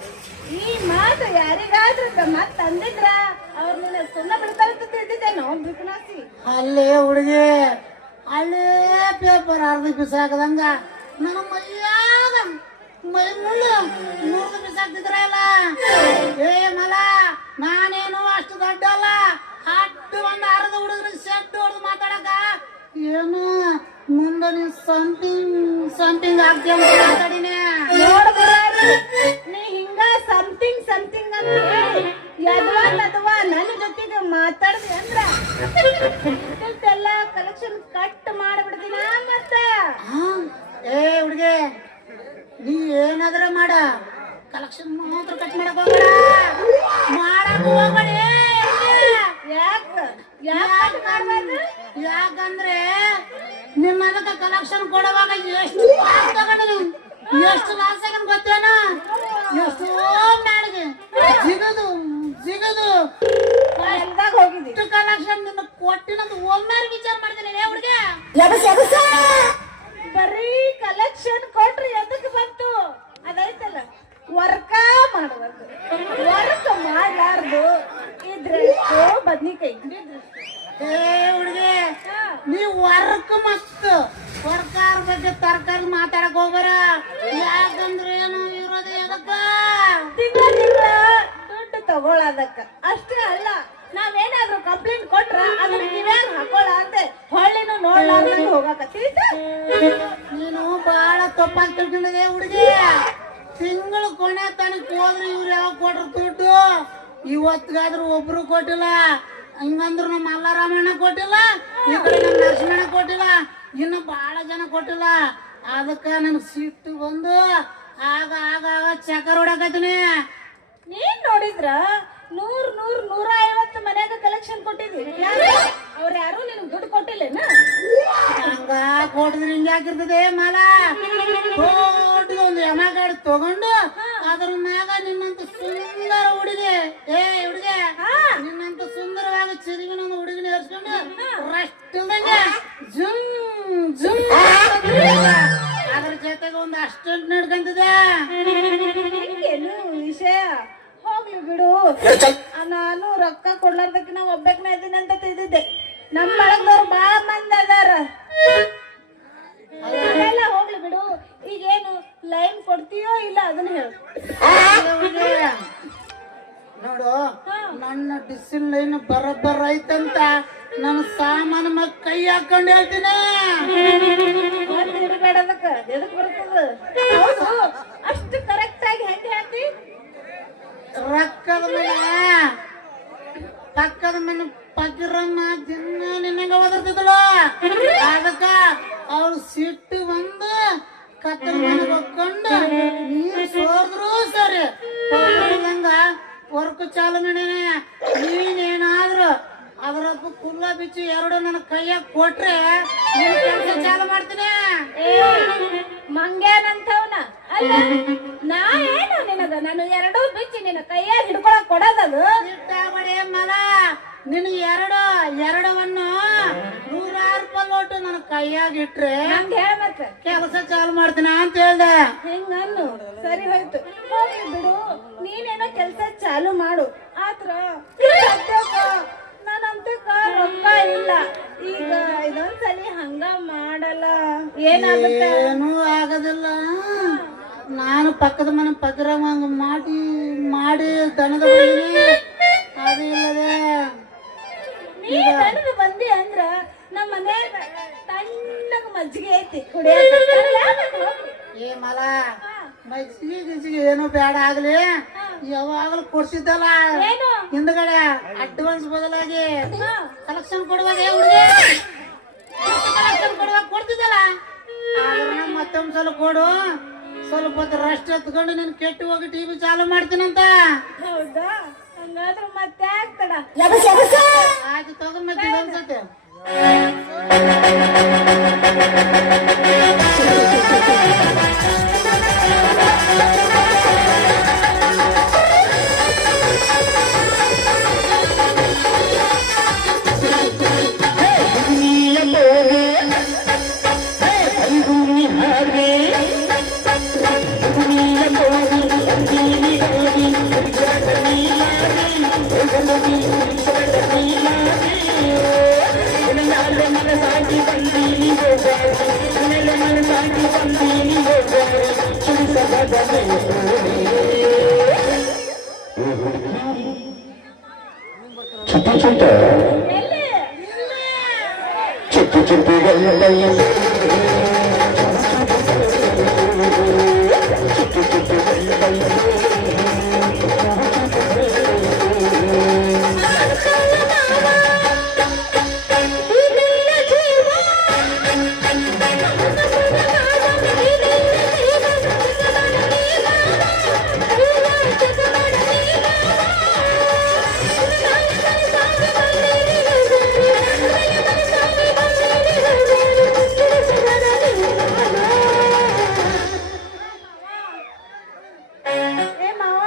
ಈ ಮಾತು ಯಾರಿಗಾದ್ರೂ ಮತ್ ತಂದಿದ್ರ ಅವ್ರು ನಿನ್ನ ಸುಮ್ಮನೆ ಬಿಡ್ತಾರಂತ ತಿಳಿದಿದ್ದೆ ನಾವು ಬಿಕನಾಸಿ. ಅಲ್ಲೇ ಹುಡುಗಿ, ಅಲ್ಲೇ ಪೇಪರ್ ಅರ್ಧ ಬಿಸಾಕದಂಗ ನನ್ನ ಮೈಯಾಗ ಮೈ ಮುಳ್ಳು ಮುರಿದು ಬಿಸಾಕ್ತಿದ್ರಲ್ಲ. ಏ ಮಲ, ನಾನೇನು ಅಷ್ಟು ದೊಡ್ಡ ಅಲ್ಲ. ಅಟ್ಟು ಒಂದು ಅರ್ಧ ಹುಡುಗರಿಗೆ ಸೆಟ್ ಹೊಡೆದು ಮಾತಾಡಕ ಏನು ಮುಂದೆ ನೀನ್ ಸಂಪಿಂಗ್ ಆಗ್ತೀಯ ಮಾತಾಡಿನೇ. ನೀ ಹಿಂಗ ಸಮಥಿಂಗ್ ಅಂತ ಯದ್ವಾ ನನ್ನ ಜೊತೆಗೆ ಮಾತಾಡ್ದಿ ಅಂದ್ರ ಎಲ್ಲ ಕಲೆಕ್ಷನ್ ಕಟ್ ಮಾಡ್ಬಿಡ್ತೀನ. ಮತ್ತ ಏ ಹುಡುಗಿ, ನೀ ಏನಾದ್ರ ಮಾಡ, ಕಲೆಕ್ಷನ್ ಮಾತ್ರ ಕಟ್ ಮಾಡಕ್ ಹೋಗ್ಬೇಡ. ಮಾಡಕ್ ಹೋಗ್ಬೇಡಿ. ಯಾಕಂದ್ರೆ ನಿಮ್ಮ ಅದಕ್ಕೆ ಕಲೆಕ್ಷನ್ ಕೊಡುವಾಗ ಎಷ್ಟು ತಗೊಂಡು ಎಷ್ಟು ಲಾಸ್ ಆಗನ್ ಗೊತ್ತೇನ? ಎಷ್ಟೋ ಮ್ಯಾಲಿಗೆ ಜಿಗದು ಹೋಗಿದ್ದಿ ಕಲೆಕ್ಷನ್ ನಿನ್ನ ಕೊಟ್ಟಿನಂತ ಒಮ್ಮೆ ವಿಚಾರ ಮಾಡ್ತೀನಿ ಹುಡುಗಿ. ಬರೀ ಕಲೆಕ್ಷನ್ ಕೊಟ್ರಿ ಎದಕ್ ಬಂತು? ಅದೈತಲ್ಲ ವರ್ಕ ಮಾಡುವಂತ ವರ್ಕ್ ಮಾಡ್ಲಾರ್ದು ಇದ್ರೆ ಬದ್ನಿಕಾಯಿ. ಏ ಹುಡುಗಿ, ನೀವ್ ವರ್ಕ್ ಮಸ್ತ್ ಸರ್ಕಾರ ಬಗ್ಗೆ ತರಕಾರಿ ಮಾತಾಡಕ್ ಹೋಗ್ಬಾರ. ಯಾಕಂದ್ರೆ ಏನು ಇರೋದು ಎದಕ್ಕ ತಿಂಗಳ ದುಡ್ಡು ತಗೊಳ್ಳೋದಕ್ಕ ಅಷ್ಟೇ ಅಲ್ಲ. ನಾವೇನಾದ್ರೂ ಕಂಪ್ಲೇಂಟ್ ಕೊಟ್ರ ಅದ್ರ ನೀವ್ಯಾರು ಹಾಕೊಳ್ಳ ಅಂತೆ ಹೊಳ್ಳಿನೂ ನೋಡ್ಲಾರ್ದಂಗ ಹೋಗಾಕತ್ತೀತ. ನೀನು ಬಹಳ ತಪ್ಪಾಗಿ ತಿಳ್ಕೊಂಡಿದೆ ಹುಡುಗಿ. ತಿಂಗಳು ಕೊನೆ ತನಕ ಹೋದ್ರೆ ಇವ್ರು ಯಾವಾಗ ಕೊಟ್ರು ದುಡ್ಡು? ಇವತ್ತಿಗಾದ್ರೂ ಒಬ್ರು ಕೊಟ್ಟಿಲ್ಲ. ಹಿಂಗಂದ್ರು ನಮ್ಮ ಮಲ್ಲಾರಾಮಣ್ಣ ಕೊಟ್ಟಿಲ್ಲ, ಈ ಕಡೆ ನಮ್ಮ ನರಸಿಂಹಣ್ಣ ಕೊಟ್ಟಿಲ್ಲ, ಇನ್ನು ಬಹಳ ಜನ ಕೊಟ್ಟಿಲ್ಲ. ಅದಕ್ಕ ನನ್ ಸಿಟ್ಟು ಬಂದು ಆಗ ಆಗ ಚಕ್ಕರ್ ಹೊಡಕತ್ತೀನಿ. ನೀನ್ ನೋಡಿದ್ರ 100-150 ಮನ್ಯಾಗ ಕಲೆಕ್ಷನ್ ಕೊಟ್ಟಿದ್ವಿ. ಅವ್ರ ಯಾರು ನಿನಗ್ ದುಡ್ಡು ಕೊಟ್ಟಿಲ್ಲೇನ? ಹಂಗ ಕೊಟ್ಟಿದ್ರೆ ಹಿಂಗ ಹಾಕಿರ್ತದೆ ಮಾಲ. ದೊಡ್ಡ ಒಂದು ಎಮಗಾಡಿ ತಗೊಂಡು ಅದ್ರ ಮ್ಯಾಗ ನಿನ್ನಂತ ಸುಂದರ ಹುಡುಗಿ, ಏ ಹುಡುಗಿ, ನಿನ್ನಂತ ಸುಂದರವಾಗಿ ಚಿರುಗಿನ ಒಂದು ಹುಡುಗಿನ ಏರ್ಸ್ಕೊಂಡು ರಸ್ಟ್ ಇಲ್ದಂಗೆ ಜುಮ್ ಅದ್ರ ಜೊತೆಗೆ ಒಂದು ಅಸ್ಟೆಂಟ್ ನಡ್ಕಂತಿದೆ. ಏನು ವಿಷಯ? ಹೋಗ್ಲಿ ಬಿಡು. ನಾನು ರೊಕ್ಕ ಕೊಡ್ಲಾರ್ದಕ್ಕೆ ನಾವು ಒಬ್ಬಕ್ನ ಇದ್ದೀನಿ ಅಂತ ತಿಳಿದಿದ್ದೆ. ನಮ್ಮ ಬಳಗದವ್ರು ಬಾಳ ಮಂದಿ ಅದಾರ. ಅದೆಲ್ಲ ಹೋಗ್ಲಿ ಬಿಡು. ಈಗೇನು ಲೈನ್ ಕೊಡ್ತೀಯೋ ಇಲ್ಲ ಅದನ್ನ ಹೇಳು. ನೋಡು, ನನ್ನ ಡಿಸಿನ್ ಲೈನ್ ಬರೋಬ್ಬರ ಐತಂತ ನನ್ನ ಸಾಮಾನು ಮಗ್ ಕೈ ಹಾಕೊಂಡು ಹೇಳ್ತೀನಿ. ಇಡಬೇಡ ಅದಕ್ಕ ಎದಕ್ ಬರ್ತದ? ಹೌದು, ಅಷ್ಟು ಕರೆಕ್ಟ್ ಆಗಿ ಹೆಂಗ್ ಹೇಳ್ತಿ? ರೊಕ್ಕದ ಮನೆ ಪಕ್ಕದ ಮನೆ ಪಕ್ಕಿರಮ್ಮ ದಿನ ನಿನ್ನಂಗ ಓದಿರ್ತಿದ್ದಳು. ಅದಕ್ಕ ಅವಳು ಸಿಟ್ಟು ಬಂದು ಕತ್ತಲ ಮನೆಗೆ ಹೋಗ್ಕೊಂಡು ನೀರು ಸೋರ್ದ್ರು ಸರಿ ಹೋಗಂಗ ವರ್ಕ್ ಚಾಲು ಮಾಡೇನೆ. ನೀನೇನಾದ್ರು ಅದ್ರದ್ದು ಕುಲ್ಲ ಬಿಚ್ಚಿ ಎರಡು ನನ್ನ ಕೈಯಾಗ ಕೊಟ್ರೆ ನಿನ್ ಕೆಲಸ ಚಾಲು ಮಾಡ್ತೀನಿ. ಮಂಗ್ಯಾನಂತವನ ಅಲ್ಲ, ನಾ ಏನು ನಿನಗ ನಾನು ಎರಡೂ ಬಿಚ್ಚಿ ನಿನ್ನ ಕೈಯಾಗ ಹಿಡ್ಕೊಳಕ್ ಕೊಡೋದದು? ಇಟ್ಟಾಗಬೇಡಿ ಮಲ, ನಿನ್ ಎರಡವನ್ನು 100 ರೂಪಾಯಿ ಲೋಟು ನನ್ನ ಕೈಯಾಗ ಇಟ್ರೆ ಹಂಗ ಹೇಳ ಮತ್ತೆ ಕೆಲಸ ಚಾಲು ಮಾಡ್ತೀನಿ ಅಂತ ಹೇಳ್ದೆ. ಹೆಂಗನ್ನು ಸರಿ ಹೋಯ್ತು, ಹೋಗ್ಲಿ ಬಿಡು. ನೀನೇನೋ ಕೆಲ್ಸ ಚಾಲು ಮಾಡು. ಆತ್ರ ನನ್ನಂತಕ್ಕ ರೊಕ್ಕ ಇಲ್ಲ. ಈಗ ಇದೊಂದ್ಸಲಿ ಹಂಗ ಮಾಡಲ್ಲ ಏನಾಗುತ್ತೆ? ಏನೂ ಆಗೋದಿಲ್ಲ. ನಾನು ಪಕ್ಕದ ಮನೆ ಪಕ್ಕರಾಮ ಹಂಗ ಮಾಡಿ ದನದ ಅದು ಇಲ್ಲದೆ ನೀ ದನದ ಬಂದಿ ಅಂದ್ರ ನಮ್ಮ ಮನ್ಯಾಗ ತಣ್ಣಗ ಮಜ್ಜಿಗೆ ಐತಿ ಕುಡಿಯಕ್ಕೆ. ಏ ಮಲ, ಮಜ್ಜಿಗೆ ಗಿಜ್ಜಿಗೆ ಏನೂ ಬೇಡ ಆಗ್ಲಿ, ಯಾವಾಗಲೂ ಕೊಡ್ಸಿದ್ದಲ್ಲ ಏನು ಹಿಂದ್ಗಡೆ ಅಡ್ವಾನ್ಸ್ ಬದಲಾಗಿ ಕಲೆಕ್ಷನ್ ಕೊಡುವಾಗ ಹುಡುಗಿ ಕಲೆಕ್ಷನ್ ಕೊಡುವಾಗ ಕೊಡ್ತಿದ್ದಲ್ಲ ಅದನ್ನ ಮತ್ತೊಂದ್ಸಲ ಕೊಡು. ಸ್ವಲ್ಪ ಹೊತ್ತು ರಸ್ಟ್ ಎತ್ಕೊಂಡು ನೀನು ಕೆಟ್ಟು ಹೋಗಿ ಟಿವಿ ಚಾಲು ಮಾಡ್ತೀನಂತ. ಹೌದಾ? ಹಂಗಾದ್ರೆ ಮತ್ತೆ ಆಗ್ತಡ ಆಯ್ತು ತಗೋ ಮತ್ತೆ ಇದೊಂದ್ಸತಿ ಚಿಟ್ಟಿ ಚಿಟ್ಟ ಎಲ್ಲಿ ಚಿಟ್ಟಿ ಚಿಟ್ಟಿಗಳ ಏ ಮಾವ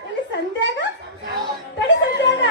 ಇಲ್ಲಿ ಸಂಧ್ಯಾಗ ತಡಿ ಸಂಧ್ಯಾಗ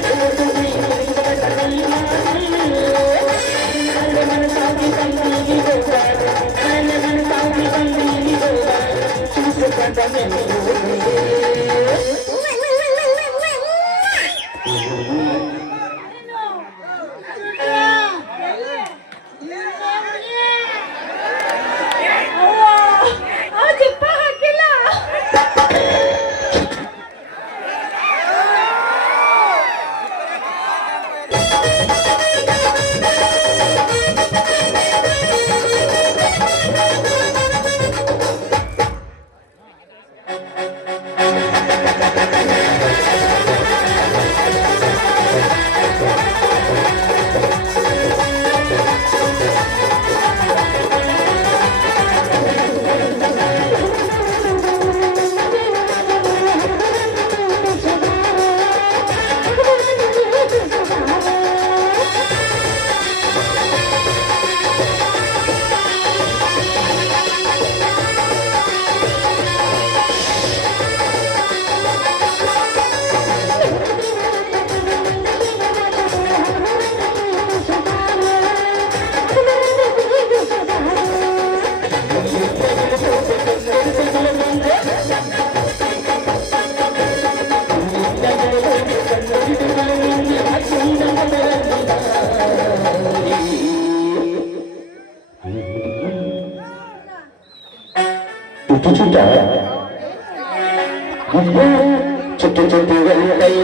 Hey! చుట్టు చుట్టు వెళ్ళై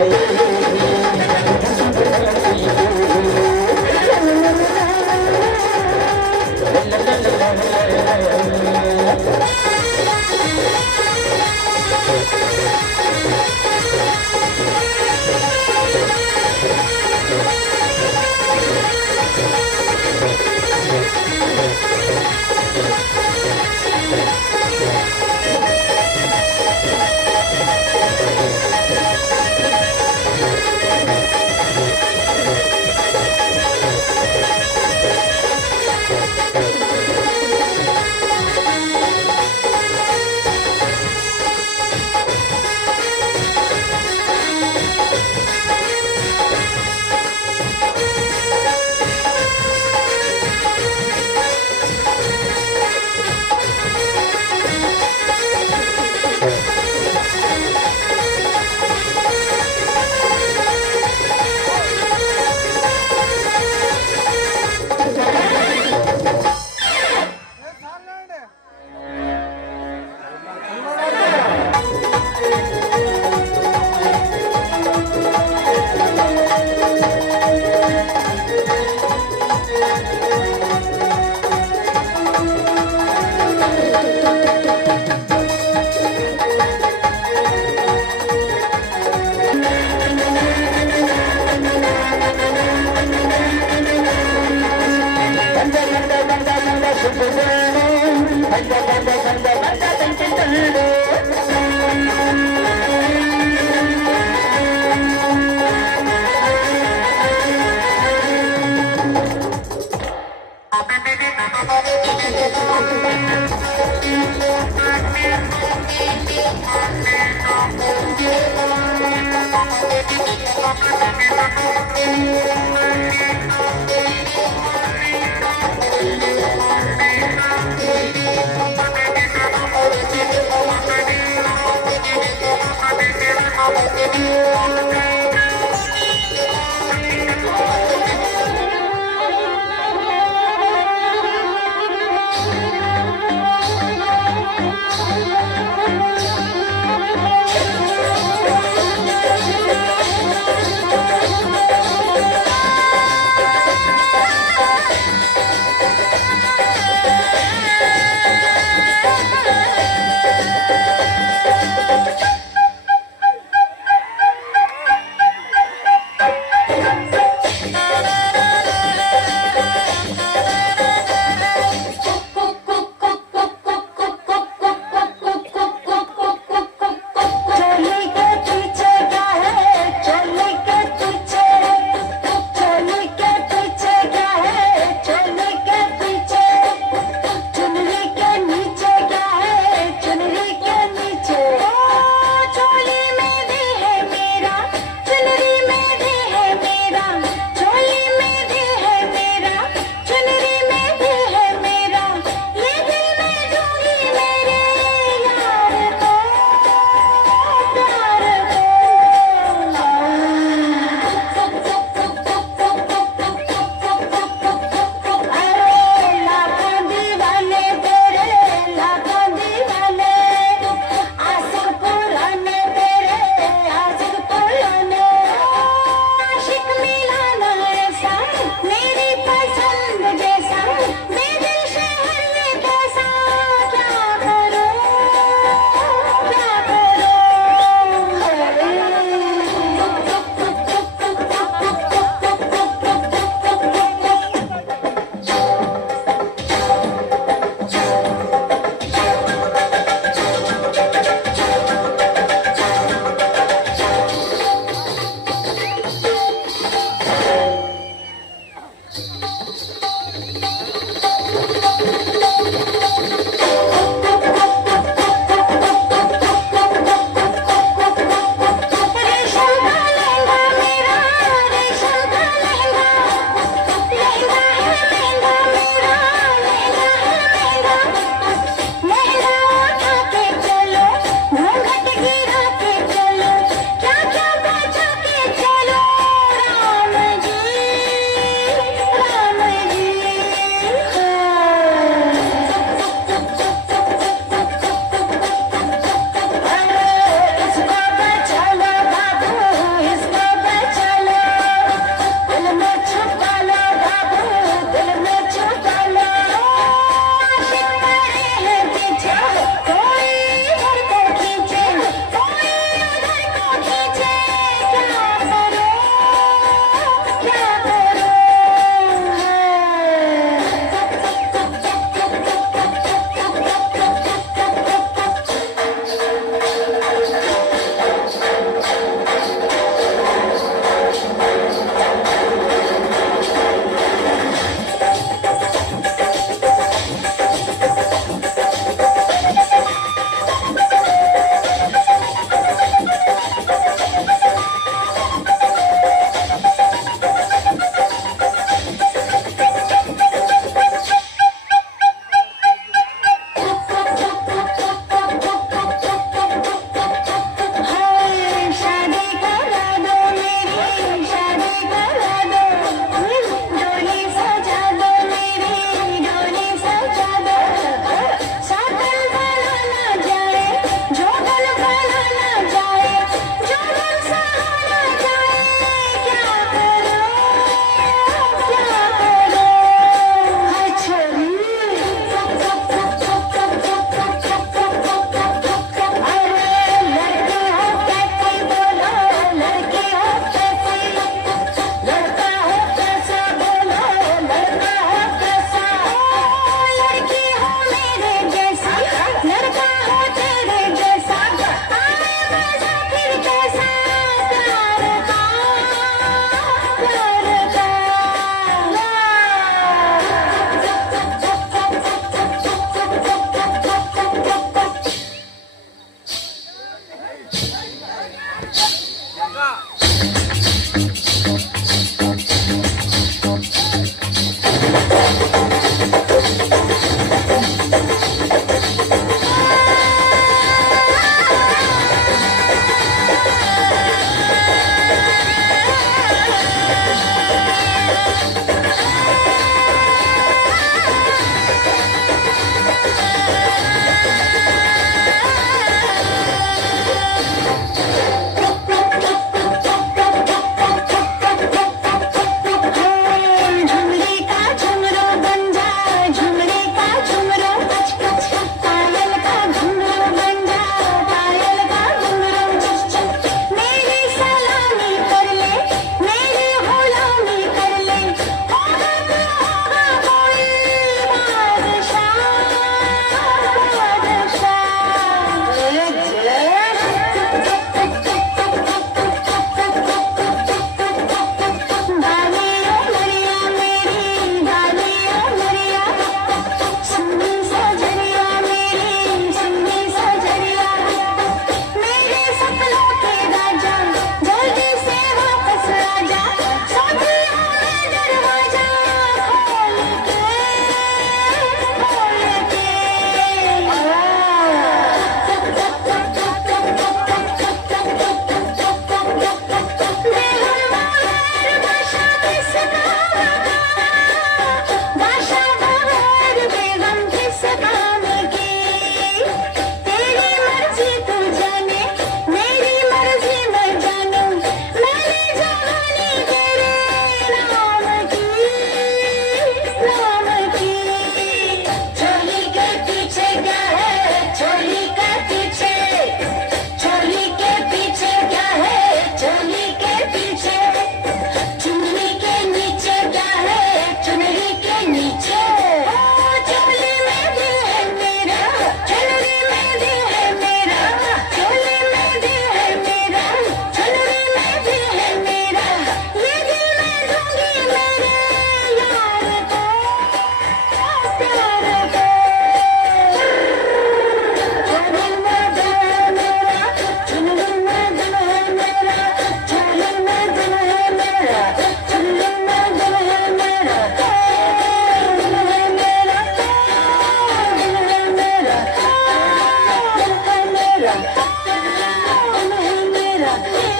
मेरा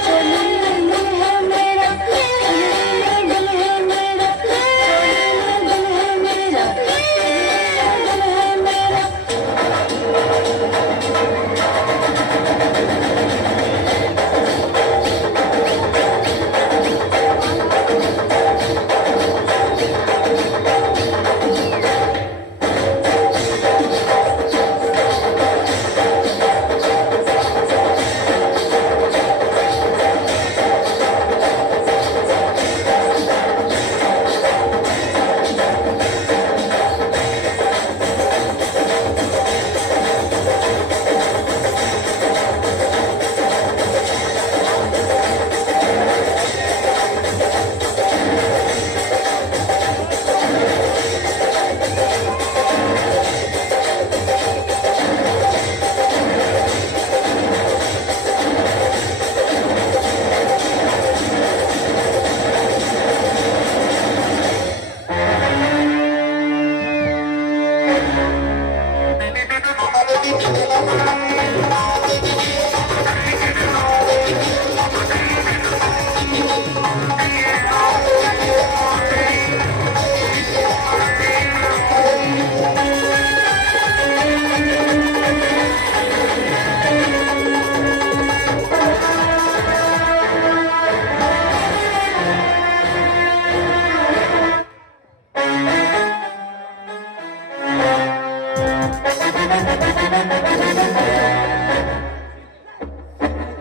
चोली में दिल है मेरा चोली में दिल है मेरा चोली में दिल है मेरा दिल है मेरा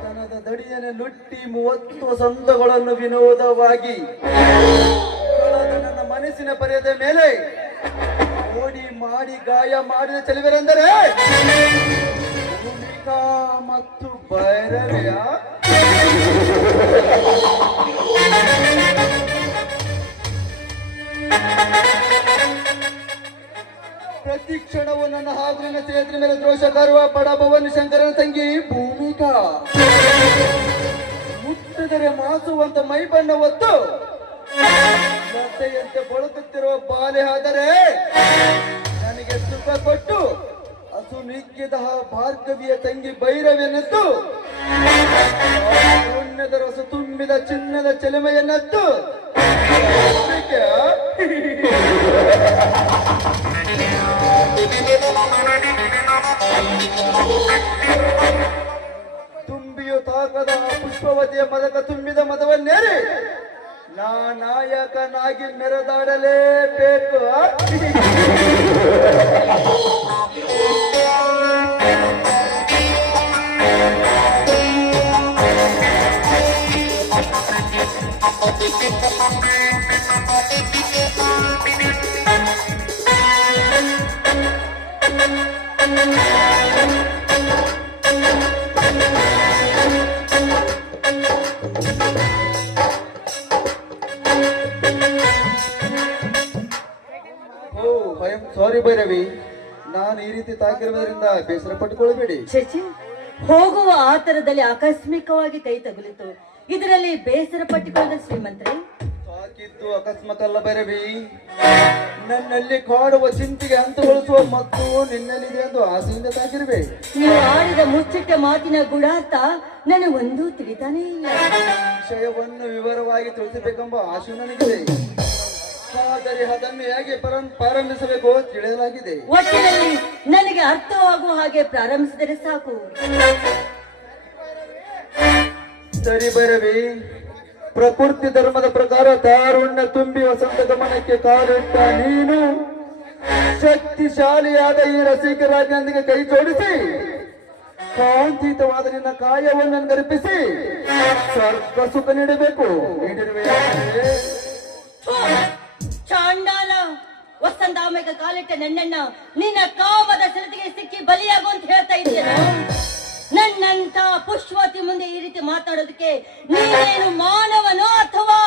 ತನದ ದಡಿಯನೆ ಲುಟ್ಟಿ 30 ವಸಂತಗಳನ್ನು ವಿನೋದವಾಗಿ ಕಳೆದ ನನ್ನ ಮನಸ್ಸಿನ ಪರ್ಯದ ಮೇಲೆ ಓಡಿ ಮಾಡಿ ಗಾಯ ಮಾಡಿದ ಚೆಲುವೆರೆಂದರೆ ಭೂಮಿಕಾ ಮತ್ತು ಭೈರವೆಯ ಪ್ರತಿ ಕ್ಷಣವು ನನ್ನ ಹಾಗೂ ನನ್ನ ಸ್ನೇಹಿತರ ಮೇಲೆ ದ್ರೋಷ ಕಾರುವ ಬಡ ಭವನ್ ಶಂಕರನ ತಂಗಿ ಭೂಮಿಕಾ ಮುಟ್ಟಿದರೆ ಮಾಸುವಂತ ಮೈ ಬಣ್ಣ ಹೊತ್ತು ಲತೆಯಂತೆ ಬಳುಕುತ್ತಿರುವ ಬಾಲೆ ಆದರೆ ನನಗೆ ಸುಖ ಕೊಟ್ಟು ಹಸು ನಿಕ್ಕಿದ ಭಾರ್ಗವಿಯ ತಂಗಿ ಭೈರವೆನ್ನೆದ್ದು ಪುಣ್ಯದ ರಸ ತುಂಬಿದ ಚಿನ್ನದ ಚೆಲುಮೆಯನ್ನೆದ್ದು ತುಂಬಿಯು ತಾಕದ ಪುಷ್ಪವತಿಯ ಮದಕ ತುಂಬಿದ ಮದವನ್ನೇರಿ ನಾ ನಾಯಕನಾಗಿ ಮೆರೆದಾಡಲೇಬೇಕು. ಸಾರಿ ಭೈರವಿ, ನಾನು ಈ ರೀತಿ ತಾಕಿರುವುದರಿಂದ ಬೇಸರ ಪಟ್ಟುಕೊಳ್ಳಬೇಡಿ. ಚೇಚಿ, ಹೋಗುವ ಆತರದಲ್ಲಿ ಆಕಸ್ಮಿಕವಾಗಿ ಕೈ ತಗುಲಿತು, ಇದರಲ್ಲಿ ಬೇಸರ ಪಟ್ಟಿಕೊಳ್ಳದ ಶ್ರೀಮಂತರೇ. ತಾಕಿದ್ದು ಅಕಸ್ಮಾತ್ ಅಲ್ಲ ಭೈರವಿ, ನನ್ನಲ್ಲಿ ಕಾಡುವ ಚಿಂತೆಗೆ ಅಂತಗೊಳಿಸುವ ಮತ್ತು ನಿನ್ನಲ್ಲಿದೆ ಎಂದು ಆಸೆಯಿಂದ ತಾಕಿರುವೆ. ನೀವು ಆಡಿದ ಮುಚ್ಚಿಟ್ಟ ಮಾತಿನ ಗುಡಾರ್ಥ ನನಗೊಂದೂ ತಿಳಿತಾನೇ ಇಲ್ಲ. ವಿಷಯವನ್ನು ವಿವರವಾಗಿ ತಿಳಿಸಬೇಕೆಂಬ ಆಶೆ ನನಗಿದೆ, ಆದರೆ ಅದನ್ನು ಹೇಗೆ ಪ್ರಾರಂಭಿಸಬೇಕು ತಿಳಿಯಲಾಗಿದೆ. ಒಟ್ಟಿನಲ್ಲಿ ನನಗೆ ಅರ್ಥವಾಗುವ ಹಾಗೆ ಪ್ರಾರಂಭಿಸಿದರೆ ಸಾಕು. ಸರಿ ಭೈರವಿ, ಪ್ರಕೃತಿ ಧರ್ಮದ ಪ್ರಕಾರ ತಾರುಣ್ಯ ತುಂಬಿ ವಸಂತ ಗಮನಕ್ಕೆ ಕಾಲಿಟ್ಟ ನೀನು ಶಕ್ತಿಶಾಲಿಯಾದ ಈ ರಸಿಕರಾಜನೊಂದಿಗೆ ಕೈ ಜೋಡಿಸಿ ಕಾಂತಿಯುತವಾದ ನಿನ್ನ ಕಾಯವನ್ನು ಗರ್ಪಿಸಿ ಸ್ವರ್ಗ ಸುಖ ನೀಡಬೇಕು. ಚಾಂಡಾಲ, ವಸಂತಾಮೆಗ ಕಾಲಿಟ್ಟ ನನ್ನನ್ನ ನಿನ್ನ ಕಾಮದ ಸೆಳೆತಿಗೆ ಸಿಕ್ಕಿ ಬಲಿಯಾಗು ಅಂತ ಹೇಳ್ತಾ ಇದ್ದೀರಾ? ನನ್ನಂತ ಪುಷ್ಪವತಿ ಮುಂದೆ ಈ ರೀತಿ ಮಾತಾಡೋದಕ್ಕೆ ನೀನೇನು ಮಾನವನೋ ಅಥವಾ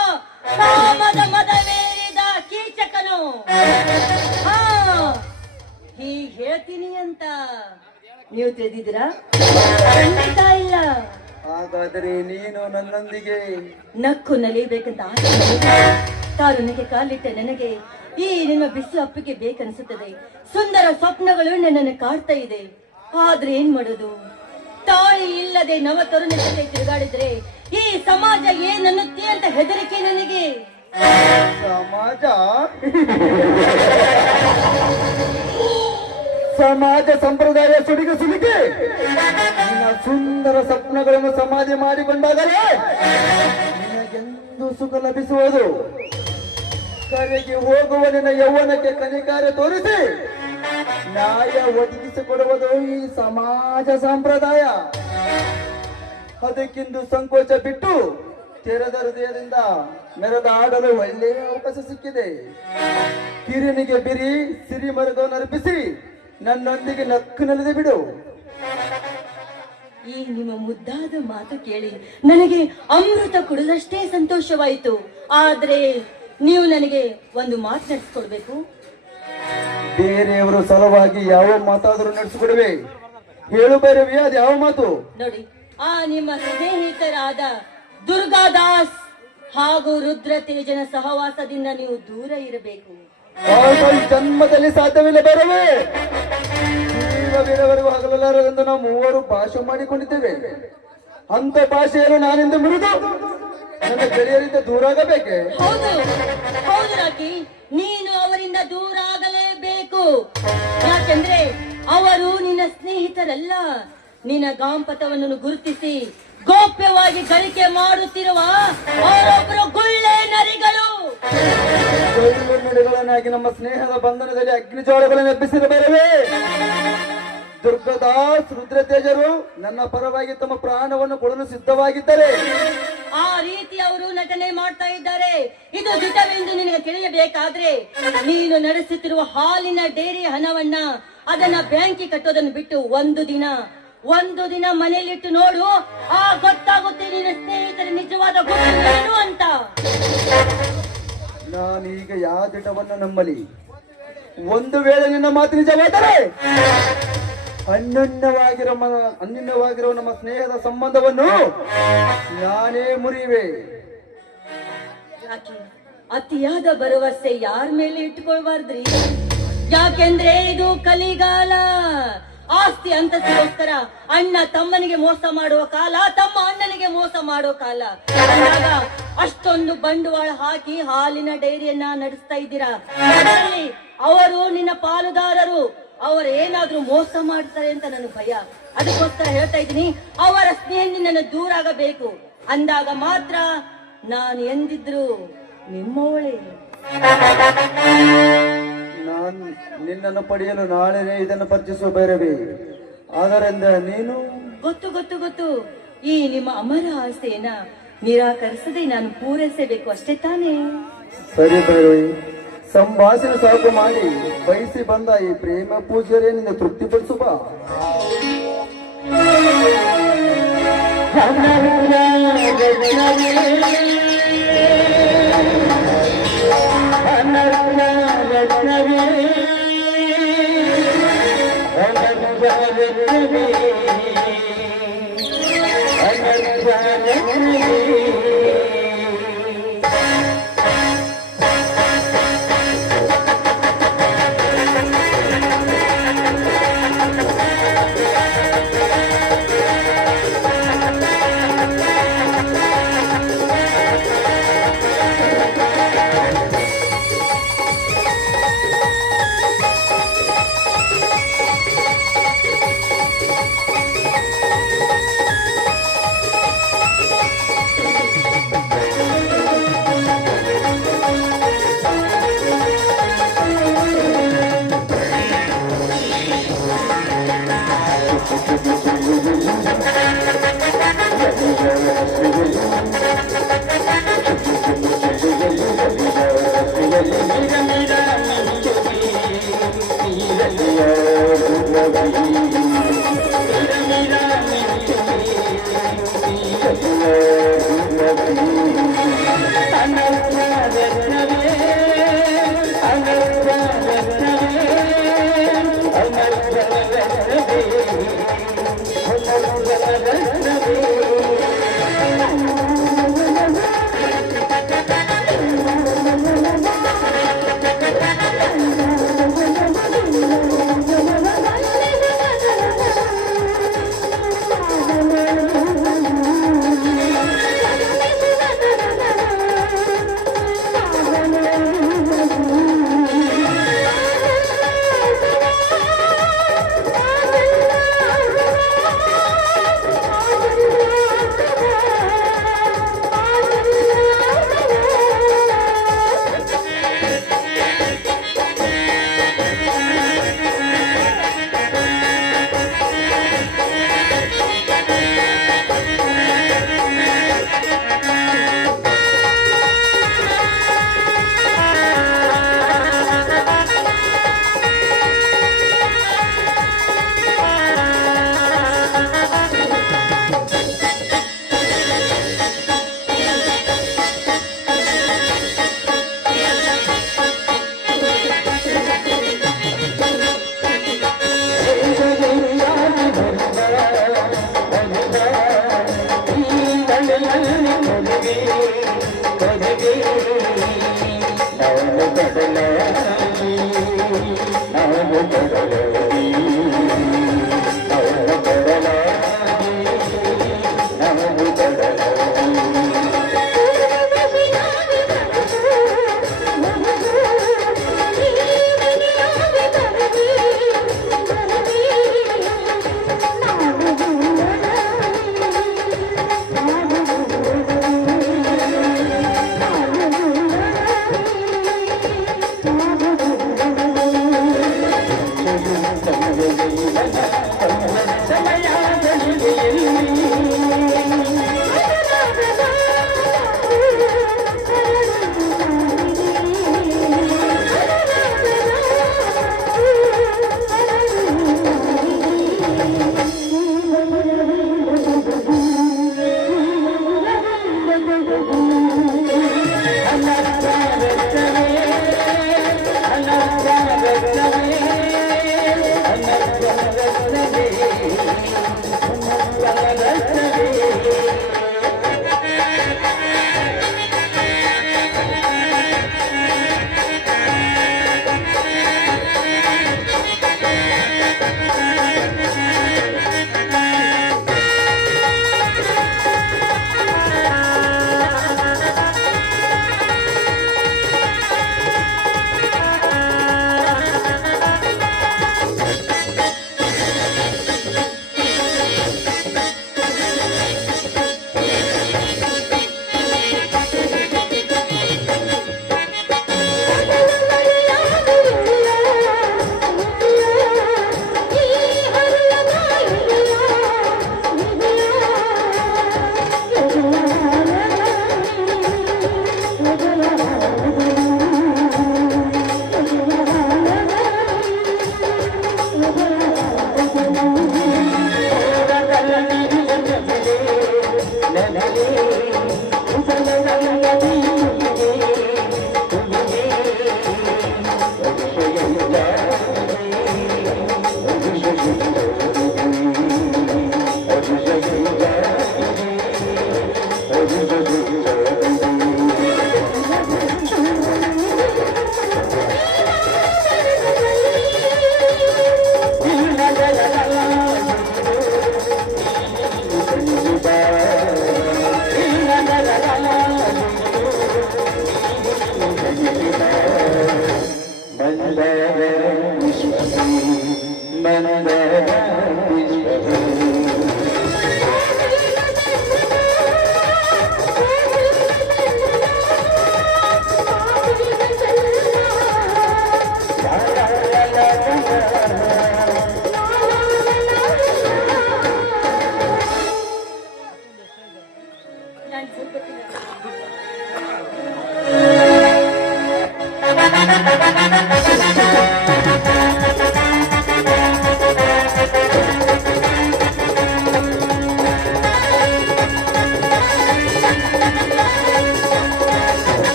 ಕಾಮದ ಮದವೇರಿದ ಕೀಚಕನು? ಹಾ, ಹೀಗೆ ಹೇಳ್ತೀನಿ ಅಂತ ನೀವು ತಿಳಿದಿದ್ದೀರಾ? ಖಂಡಿತ ಇಲ್ಲ. ಹಾಗಾದರೆ ನೀನು ನನ್ನೊಂದಿಗೆ ನಕ್ಕು ನಲಿಬೇಕಂತ ಆಸೆ. ತಾರುಣ್ಯಕ್ಕೆ ಕಾಲಿಟ್ಟ ನನಗೆ ಈ ನಿನ್ನ ಬಿಸಿ ಅಪ್ಪಿಗೆ ಬೇಕನ್ಸುತ್ತದೆ. ಸುಂದರ ಸ್ವಪ್ನಗಳು ನನ್ನನ್ನು ಕಾಡ್ತಾ ಇದೆ. ಆದ್ರೆ ಏನ್ ಮಾಡೋದು? ತಾಯಿ ಇಲ್ಲದೆ ನವ ತರುಣ ಜೊತೆ ತಿರುಗಾಡಿದ್ರೆ ಈ ಸಮಾಜ ಏನನ್ನುತ್ತೆ ಅಂತ ಹೆದರಿಕೆ ನನಗೆ. ಸಮಾಜ ಸಮಾಜ ಸಂಪ್ರದಾಯ ಸುಡಿಗೆ ಸುಲಿಗೆ ನಿನ್ನ ಸುಂದರ ಸ್ವಪ್ನಗಳನ್ನು ಸಮಾಧಿ ಮಾಡಿಕೊಂಡಾಗಲೇ ನಿನಗೆಂದು ಸುಖ ಲಭಿಸುವುದು. ಕರೆಗೆ ಹೋಗುವ ನಿನ್ನ ಯೌವನಕ್ಕೆ ಕನಿಕಾರ ತೋರಿಸಿ ನ್ಯಾಯ ಒದಗಿಸಿಕೊಡುವುದು ಈ ಸಮಾಜ ಸಂಪ್ರದಾಯ. ಅದಕ್ಕಿಂದು ಸಂಕೋಚ ಬಿಟ್ಟು ತೆರೆದ ಹೃದಯದಿಂದ ಮೆರೆದಾಡಲು ಒಳ್ಳೆಯ ಅವಕಾಶ ಸಿಕ್ಕಿದೆ. ಕಿರಿನಿಗೆ ಬಿರಿ ಸಿರಿ ಮರಗವನ್ನು ಅರ್ಪಿಸಿ ನನ್ನೊಂದಿಗೆ ನಕ್ಕು ನೆಲೆದು ಬಿಡು. ಈ ನಿಮ್ಮ ಮುದ್ದಾದ ಮಾತು ಕೇಳಿ ನನಗೆ ಅಮೃತ ಕುಡಿದಷ್ಟೇ ಸಂತೋಷವಾಯಿತು. ಆದ್ರೆ ನೀವು ನನಗೆ ಒಂದು ಮಾತು ನಡೆಸ್ಕೊಡ್ಬೇಕು. ಬೇರೆಯವರ ಸಲುವಾಗಿ ಯಾವ ಮಾತಾದರೂ ನಡೆಸಿಕೊಡುವೆ, ಹೇಳು ಭೈರವಿ, ಅದು ಯಾವ ಮಾತು? ನೋಡಿ, ಆ ನಿಮ್ಮ ಸ್ನೇಹಿತರಾದ ದುರ್ಗಾದಾಸ್ ಹಾಗೂ ರುದ್ರ ತೇಜನ ಸಹವಾಸದಿಂದ ನೀವು ದೂರ ಇರಬೇಕು. ಜನ್ಮದಲ್ಲಿ ಸಾಧ್ಯವಿಲ್ಲ ಭೈರವಿ. ಜೀವವಿರವರೆಗೂ ಹಗಲಲಾರದೆಂದು ನಾವು ಮೂವರು ಭಾಷೆ ಮಾಡಿಕೊಂಡಿದ್ದೇವೆ. ಅಂತ ಭಾಷೆಯನ್ನು ನಾನಿಂದ ಮುರಿದು ನನ್ನ ಗೆಳೆಯರಿಂದ ದೂರ ಆಗಬೇಕೆ? ಹೌದು ಹೌದು ರಾಕಿ, ನೀನು ಅವರಿಂದ ದೂರ ಆಗಲೇಬೇಕು. ಯಾಕೆಂದ್ರೆ ಅವರು ನಿನ್ನ ಸ್ನೇಹಿತರಲ್ಲ. ನಿನ್ನ ಗಾಂಪತವನ್ನು ಗುರುತಿಸಿ ಗೋಪ್ಯವಾಗಿ ಗಳಿಕೆ ಮಾಡುತ್ತಿರುವ ಅವರೊಬ್ಬರು ಗುಳ್ಳೆ ನರಿಗಳು. ನಡೆಗಳನ್ನಾಗಿ ನಮ್ಮ ಸ್ನೇಹದ ಬಂಧನದಲ್ಲಿ ಅಗ್ನಿಜ್ವಾಲೆಗಳನ್ನು ಎಬ್ಬಿಸಿದ ಬೇರೆ ದುರ್ಗದಾಸ್ ರುದ್ರತೇಜರು ನನ್ನ ಪರವಾಗಿ ತಮ್ಮ ಪ್ರಾಣವನ್ನು ಕೊಡಲು ಸಿದ್ಧವಾಗಿದ್ದರೆ ಆ ರೀತಿ ಅವರು ನಟನೆ ಮಾಡ್ತಾ ಇದ್ದಾರೆ. ಇದು ದಿಟವೆಂದು ನಿನಗೆ ತಿಳಿಯಬೇಕಾದ್ರೆ ನೀನು ನಡೆಸುತ್ತಿರುವ ಹಾಲಿನ ಡೇರಿ ಹಣವನ್ನ ಅದನ್ನ ಬ್ಯಾಂಕಿಗೆ ಕಟ್ಟೋದನ್ನು ಬಿಟ್ಟು ಒಂದು ದಿನ ಮನೆಯಲ್ಲಿಟ್ಟು ನೋಡು, ಆ ಗೊತ್ತಾಗುತ್ತೆ ನಿನ್ನ ಸ್ನೇಹಿತರ ನಿಜವಾದ ಗುಟ್ಟು ಏನು ಅಂತ. ನಾನೀಗ ಯಾವ ದಿಟವನ್ನು ನಂಬಲಿ? ಒಂದು ವೇಳೆ ನಿನ್ನ ಮಾತು ನಿಜವಾದರೆ ಅನ್ಯೋನ್ಯವಾಗಿರುವ ನಮ್ಮ ಸ್ನೇಹದ ಸಂಬಂಧವನ್ನು ನಾನೇ ಮುರಿವೆ. ಯಾಕೆ ಅತಿಯಾದ ಭರವಸೆ ಯಾರ ಮೇಲೆ ಇಟ್ಕೊಳ್ಬಾರ್ದ್ರಿ? ಯಾಕೆಂದ್ರೆ ಇದು ಕಲಿಗಾಲ. ಆಸ್ತಿ ಅಂತಸ್ತಿಗೋಸ್ಕರ ಅಣ್ಣ ತಮ್ಮನಿಗೆ ಮೋಸ ಮಾಡುವ ಕಾಲ, ತಮ್ಮ ಅಣ್ಣನಿಗೆ ಮೋಸ ಮಾಡೋ ಕಾಲ. ಅಂದಾಗ ಅಷ್ಟೊಂದು ಬಂಡವಾಳ ಹಾಕಿ ಹಾಲಿನ ಡೈರಿಯನ್ನ ನಡೆಸ್ತಾ ಇದ್ದೀರಾ. ಅದರಲ್ಲಿ ಅವರು ನಿನ್ನ ಪಾಲುದಾರರು, ಅವರು ಏನಾದ್ರೂ ಮೋಸ ಮಾಡ್ತಾರೆ ಅಂತ ನನಗೆ ಭಯ. ಅದಕ್ಕೋಸ್ಕರ ಹೇಳ್ತಾ ಇದ್ದೀನಿ, ಅವರ ಸ್ನೇಹದಿಂದ ನನ್ನ ದೂರ ಆಗಬೇಕು. ಅಂದಾಗ ಮಾತ್ರ ನಾನು ಎಂದಿದ್ರು ನಿಮ್ಮವಳೇ. ನಾನು ನಿನ್ನನ್ನು ಪಡೆಯಲು ನಾಳೆನೇ ಇದನ್ನು ಪರಿಚಯಿಸುವ ಭೈರವಿ. ಆದ್ದರಿಂದ ನೀನು ಗೊತ್ತು ಈ ನಿಮ್ಮ ಅಮರ ಆಸೆಯನ್ನ ನಿರಾಕರಿಸದೆ ನಾನು ಪೂರೈಸಬೇಕು, ಅಷ್ಟೇ ತಾನೇ? ಸರಿ ಭೈರವಿ, ಸಂಭಾಷಣೆ ಸಾಕು ಮಾಡಿ ಬಯಸಿ ಬಂದ ಈ ಪ್ರೇಮ ಪೂಜೆಯೇ ನಿನ್ನ ತೃಪ್ತಿಪಡಿಸುವ.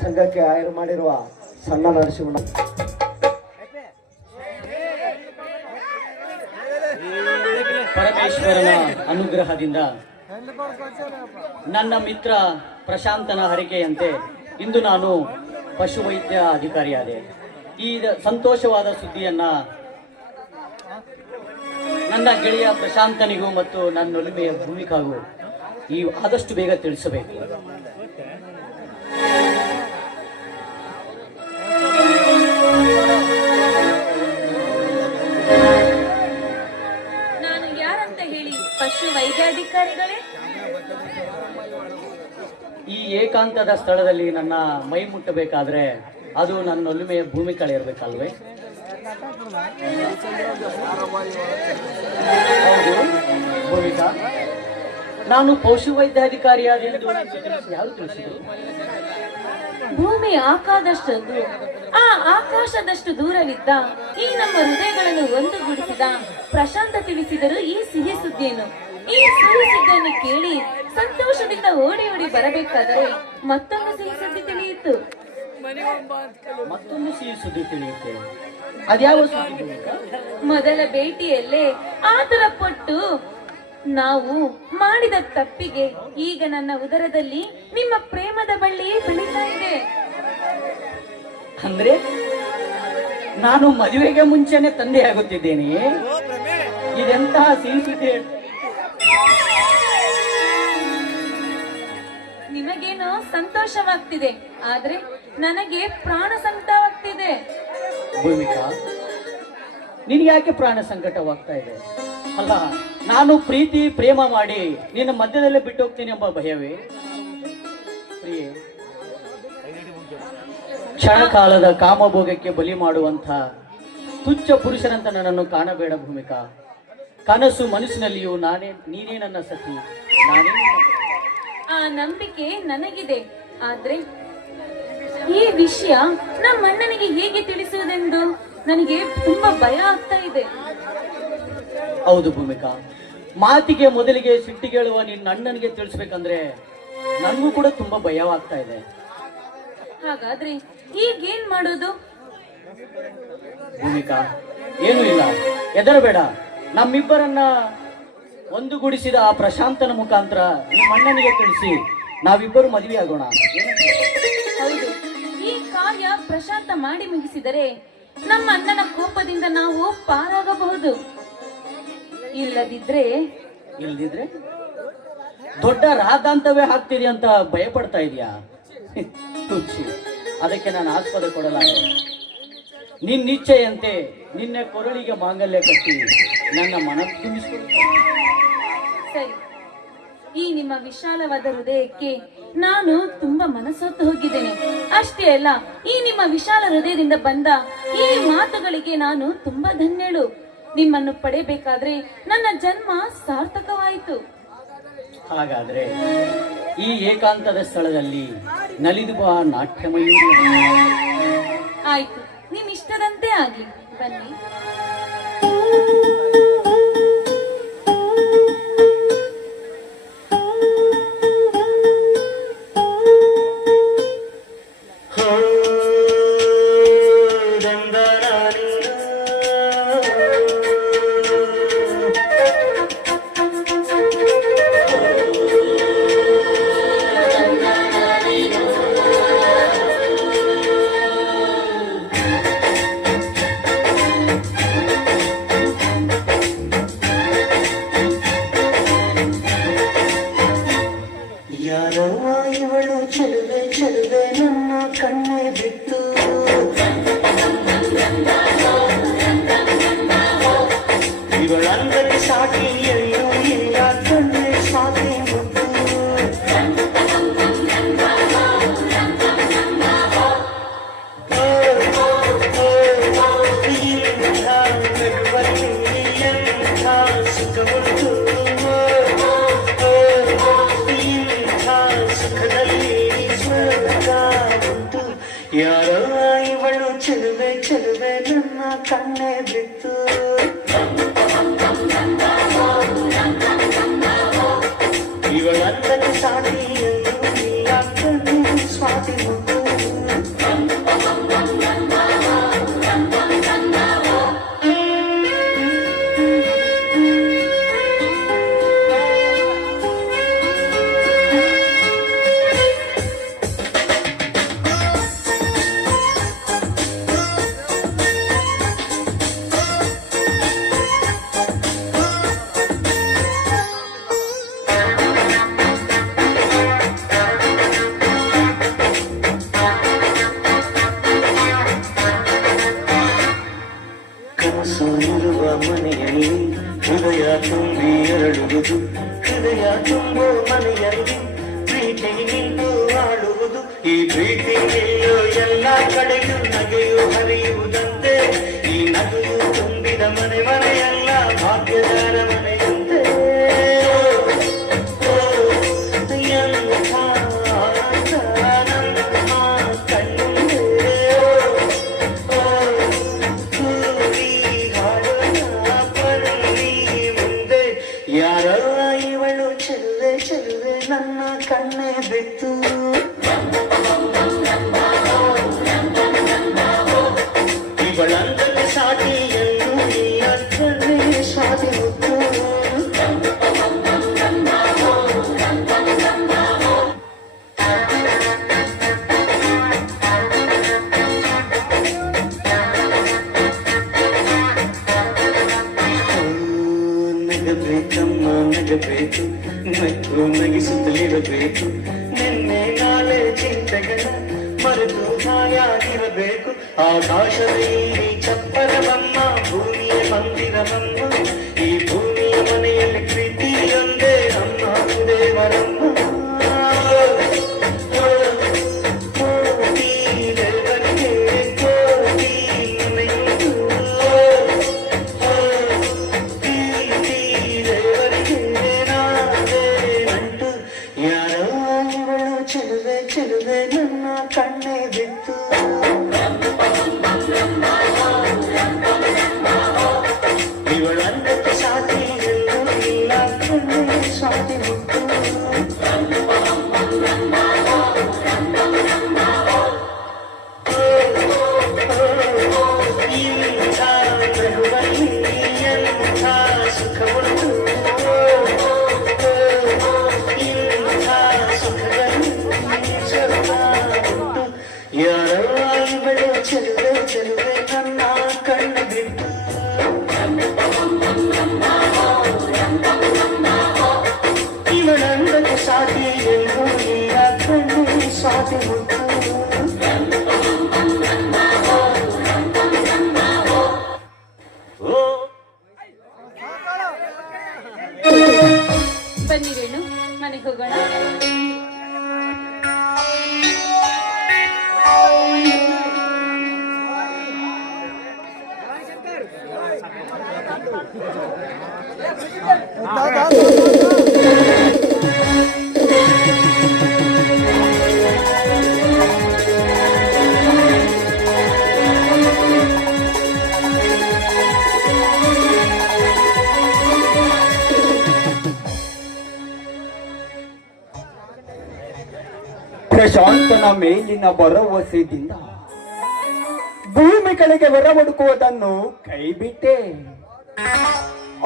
ಸಂಘಕ್ಕೆ ಆಯ್ಕೆ ಮಾಡಿರುವ ಸಣ್ಣ ನರಸಿಂಹ ಪರಮೇಶ್ವರನ ಅನುಗ್ರಹದಿಂದ ನನ್ನ ಮಿತ್ರ ಪ್ರಶಾಂತನ ಹರಿಕೆಯಂತೆ ಇಂದು ನಾನು ಪಶುವೈದ್ಯ ಅಧಿಕಾರಿಯಾದೆ. ಈ ಸಂತೋಷವಾದ ಸುದ್ದಿಯನ್ನ ನನ್ನ ಗೆಳೆಯ ಪ್ರಶಾಂತನಿಗೂ ಮತ್ತು ನನ್ನ ಒಲಿಮೆಯ ಭೂಮಿಕಾಗೂ ಆದಷ್ಟು ಬೇಗ ತಿಳಿಸಬೇಕು. ನಾನು ಯಾರಂತ ಹೇಳಿ ಪಶು ವೈದ್ಯಾಧಿಕಾರಿಗಳೇ? ಈ ಏಕಾಂತದ ಸ್ಥಳದಲ್ಲಿ ನನ್ನ ಮೈ ಮುಟ್ಟಬೇಕಾದ್ರೆ ಅದು ನನ್ನ ಒಲಿಮೆಯ ಭೂಮಿಕಳಿರ್ಬೇಕಲ್ವೇ? ಹೌದು ಭೂಮಿಕಾ, ನಾನು ಪಶುವೈದ್ಯಾಧಿಕಾರಿಯಾದ ಯಾರು ತಿಳಿಸಿದ್ರು? ಭೂಮಿ ಆಕಾದಷ್ಟೊಂದು ಆ ಆಕಾಶದಷ್ಟು ದೂರವಿದ್ದ ಈ ನಮ್ಮ ಹೃದಯಗಳನ್ನು ಒಂದುಗೂಡಿಸಿದ ಪ್ರಶಾಂತ ತಿಳಿಸಿದರು ಈ ಸಿಹಿ ಸುದ್ದಿಯನ್ನು. ಈ ಸಿಹಿ ಸುದ್ದಿಯನ್ನು ಕೇಳಿ ಸಂತೋಷದಿಂದ ಓಡಿ ಓಡಿ ಬರಬೇಕಾದರೆ ಮತ್ತೊಂದು ಸಿಹಿ ಸುದ್ದಿ ತಿಳಿಯಿತು. ಮತ್ತೊಂದು ಸಿಹಿ ಸುದ್ದಿ ತಿಳಿಯುತ್ತೆ. ಅದ್ಯಾವ ಸುದ್ದಿ ಭೂಮಿಕಾ? ಮೊದಲ ಭೇಟಿಯಲ್ಲೇ ಆತುರ ಪಟ್ಟು ನಾವು ಮಾಡಿದ ತಪ್ಪಿಗೆ ಈಗ ನನ್ನ ಉದರದಲ್ಲಿ ನಿಮ್ಮ ಪ್ರೇಮದ ಬಳ್ಳಿ ಬೆಳೀತಾ ಇದೆ. ಅಂದ್ರೆ ನಾನು ಮದುವೆಗೆ ಮುಂಚೆನೆ ತಂದೆ ಆಗುತ್ತಿದ್ದೇನೆ. ಇದೆಂತಹ ಸಿಹಿ ಸುದ್ದಿ. ನಿಮಗೇನೋ ಸಂತೋಷವಾಗ್ತಿದೆ, ಆದ್ರೆ ನನಗೆ ಪ್ರಾಣ ಸಂಕಟವಾಗ್ತಿದೆ. ಭೂಮಿಕಾ, ನಿನಗೆ ಯಾಕೆ ಪ್ರಾಣ ಸಂಕಟವಾಗ್ತಾ ಇದೆ? ಅಲ್ಲ, ನಾನು ಪ್ರೀತಿ ಪ್ರೇಮ ಮಾಡಿ ನಿನ್ನ ಮಧ್ಯದಲ್ಲೇ ಬಿಟ್ಟು ಹೋಗ್ತೀನಿ ಎಂಬ ಭಯವೇ? ಪ್ರಿಯೆ, ಕ್ಷಣಕಾಲದ ಕಾಮಭೋಗಕ್ಕೆ ಬಲಿ ಮಾಡುವಂಥ ತುಚ್ಛ ಪುರುಷನಂತ ನನ್ನನ್ನು ಕಾಣಬೇಡ ಭೂಮಿಕಾ. ಕನಸು ಮನಸ್ಸಿನಲ್ಲಿಯೂ ನೀನೇ ನನ್ನ ಸತಿ, ನಾನೇ ನಿನ್ನ. ಆ ನಂಬಿಕೆ ನನಗಿದೆ, ಆದ್ರೆ ಈ ವಿಷಯ ನಮ್ಮ ಅಣ್ಣನಿಗೆ ಹೇಗೆ ತಿಳಿಸುವುದೆಂದು ನನಗೆ ತುಂಬಾ ಭಯ ಆಗ್ತಾ ಇದೆ. ಹೌದು ಭೂಮಿಕಾ, ಮಾತಿಗೆ ಮೊದಲಿಗೆ ಸಿಟ್ಟಿಗೇಳುವ ನಿನ್ನ ಅಣ್ಣನಿಗೆ ತಿಳಿಸ್ಬೇಕಂದ್ರೆ ನನಗೂ ಕೂಡ ತುಂಬಾ ಭಯವಾಗ್ತಾ ಇದೆ. ಹಾಗಾದ್ರೆ ಈಗೇನ್ ಮಾಡೋದು? ಭೂಮಿಕಾ, ಏನೂ ಇಲ್ಲ, ಹೆದರಬೇಡ. ನಮ್ಮಿಬ್ಬರನ್ನ ಒಂದುಗೂಡಿಸಿದ ಆ ಪ್ರಶಾಂತನ ಮುಖಾಂತರ ನಿಮ್ಮ ಅಣ್ಣನಿಗೆ ತಿಳಿಸಿ ನಾವಿಬ್ಬರು ಮದುವೆ ಆಗೋಣ. ಹೌದು, ಈ ಕಾರ್ಯ ಪ್ರಶಾಂತ ಮಾಡಿ ಮುಗಿಸಿದರೆ ನಮ್ಮ ಅಣ್ಣನ ಕೋಪದಿಂದ ನಾವು ಪಾರಾಗಬಹುದು. ಇಲ್ಲದಿದ್ರೆ ದೊಡ್ಡ ರಾಧಾಂತವೇ ಆಗ್ತಿದೆ ಅಂತ ಭಯ ಪಡ್ತಾ ಇದೆಯಾ? ಹುಚ್ಚಿ, ಅದಕ್ಕೆ ನಾನು ಆಸ್ಪದ ಕೊಡಲಾರೆ. ನಿನ್ನಿಚ್ಛೆಯಂತೆ ನಿನ್ನೆ ಕೊರಳಿಗೆ ಮಾಂಗಲ್ಯ ಕಟ್ಟಿ ನನ್ನ ಮನ ತುಂಬಿಸಿಕೊಳ್ಳುತ್ತೇನೆ. ಸರಿ, ಈ ನಿಮ್ಮ ವಿಶಾಲವಾದ ಹೃದಯಕ್ಕೆ ನಾನು ತುಂಬಾ ಮನಸೊತ್ತು ಹೋಗಿದ್ದೇನೆ. ಅಷ್ಟೇ ಅಲ್ಲ, ಈ ನಿಮ್ಮ ವಿಶಾಲ ಹೃದಯದಿಂದ ಬಂದ ಈ ಮಾತುಗಳಿಗೆ ನಾನು ತುಂಬಾ ಧನ್ಯಳು. ನಿಮ್ಮನ್ನು ಪಡೆಯಬೇಕಾದ್ರೆ ನನ್ನ ಜನ್ಮ ಸಾರ್ಥಕವಾಯಿತು. ಹಾಗಾದ್ರೆ ಈ ಏಕಾಂತದ ಸ್ಥಳದಲ್ಲಿ ನಲಿದು ಬಾ ನಾಟ್ಯಮಯೂರಿ. ಆಯ್ತು, ನಿಮ್ ಇಷ್ಟದಂತೆ ಆಗ್ಲಿ, ಬನ್ನಿ. ಯಾರೋ ಇವಳು ಚೆಲುವೆ ಚೆಲುವೆ ನನ್ನ ಕಣ್ಣೆ ಬಿತ್ತು. ಇವಳಂದರೆ ಸಾಟಿಯನ್ನು ಇಲ್ಲ ಕಣ್ಣು ಸ್ವಾತಿ ಮುತ್ತು. ಕನಸು ಮನೆಯಲ್ಲಿ ಹೃದಯ ತುಂಬಿ ಎರಡುವುದು, ಹೃದಯ ತುಂಬೋ ಮನೆಯಲ್ಲಿ ಪ್ರೀತಿ ನಿಂತು ಆಡುವುದು. ಈ ಪ್ರೀತಿ ನಿಲ್ಲೋ ಎಲ್ಲ ಕಡೆಯೂ ನಗೆಯು ಹರಿಯುವುದಂತೆ, ಈ ನಗೆಯು ತುಂಬಿದ ಮನೆ ಮನೆಯಲ್ಲ ಭಾಗ್ಯದಾರ ಮನೆಯಂತೆ. ಯಾರೋ ಚೆಲುವೆ ನನ್ನ ಕಣ್ಣೆ ಬಿತ್ತು ಇವಳಂದರೆ ಸಾಟಿ ಎಲ್ಲೂ ಇಲ್ಲ ಕಣ್ಣೆ ಸಾಟಿ ಮುತ್ತು ನಗಬೇಕಮ್ಮ ನಗಬೇಕು ನಕ್ಕು ನಗಿಸುತ್ತಲಿರಬೇಕು ನಿನ್ನೆ ನಾಳೆ ಚಿಂತೆಗಳ ಮರೆತು ಹಾಯಾಗಿರಬೇಕು ಆಕಾಶದಲ್ಲಿ ಚಪ್ಪರವಮ್ಮ ಭೂಮಿಯ ಮಂದಿರವಮ್ಮ ಈ ಭೂಮಿಯ ಮನೆಯಲ್ಲಿ ಪ್ರೀತಿಯೊಂದೇ ನಮ್ಮ ದೇವರಮ್ಮ ಕೋಟಿ ದೇವರಿಗೆ ಕೋಟಿ ಮನೆಯುಂಟು ಯಾರೋ ಇವಳು ಚೆಲುವೆ ಚೆಲುವೆ ನನ್ನ ಕಣ್ಣೆ ಬಿತ್ತು ಇವಳಂದಕ್ಕೆ ಸಾಟಿ ಎಲ್ಲೂ ಇಲ್ಲ ಕಣ್ಣೆ ಸಾಟಿ ಮುತ್ತು ಇಂಥ ನಗುವಲ್ಲಿ ಎಂಥ ಸುಖವುಂಟು ಯಾರೋ ಇವಳು ಚೆಲುವೆ ಚೆಲುವೆ ನನ್ನ ಕಣ್ಣು ಬಿಟ್ಟು ಇವಳಂದಕ್ಕೆ ಸಾಟಿ ಎಲ್ಲೂ ಇಲ್ಲ ಕಣ್ಣು ಸಾಟಿ ಮುಟ್ಟು ಬನ್ನಿ ರೇಣು ಮನೆಗೆ ಹೋಗೋಣ. ಪ್ರಶಾಂತನ ಮೇಲಿನ ಭರವಸೆಯಿಂದ ಭೂಮಿ ಕೆಳಗೆ ಹೊರಬಡುಕುವುದನ್ನು ಕೈಬಿಟ್ಟೆ.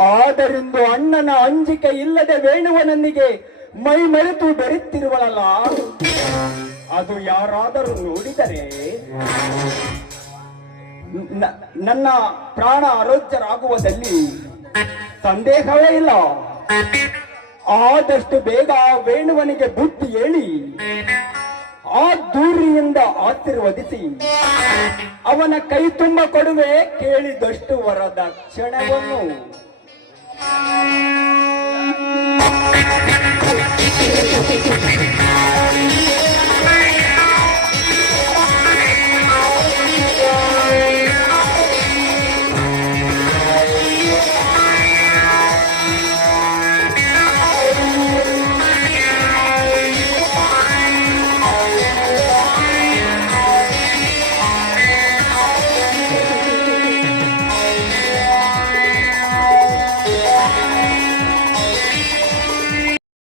ಆದರಿಂದು ಅಣ್ಣನ ಅಂಜಿಕೆ ಇಲ್ಲದೆ ವೇಣುವನನಿಗೆ ಮೈ ಮರೆತು ಬೆರೆತಿರುವಳಲ್ಲ, ಅದು ಯಾರಾದರೂ ನೋಡಿದರೆ ನನ್ನ ಪ್ರಾಣ ಆರೋಗ್ಯರಾಗುವುದಲ್ಲಿ ಸಂದೇಹವೇ ಇಲ್ಲ. ಆದಷ್ಟು ಬೇಗ ವೇಣುವನಿಗೆ ಬುದ್ಧಿ ಹೇಳಿ ಆ ದೂರಿಯಿಂದ ಆಶೀರ್ವದಿಸಿ ಅವನ ಕೈ ತುಂಬ ಕೊಡುವೆ ಕೇಳಿದಷ್ಟು ವರದಕ್ಷಿಣೆಯನ್ನು.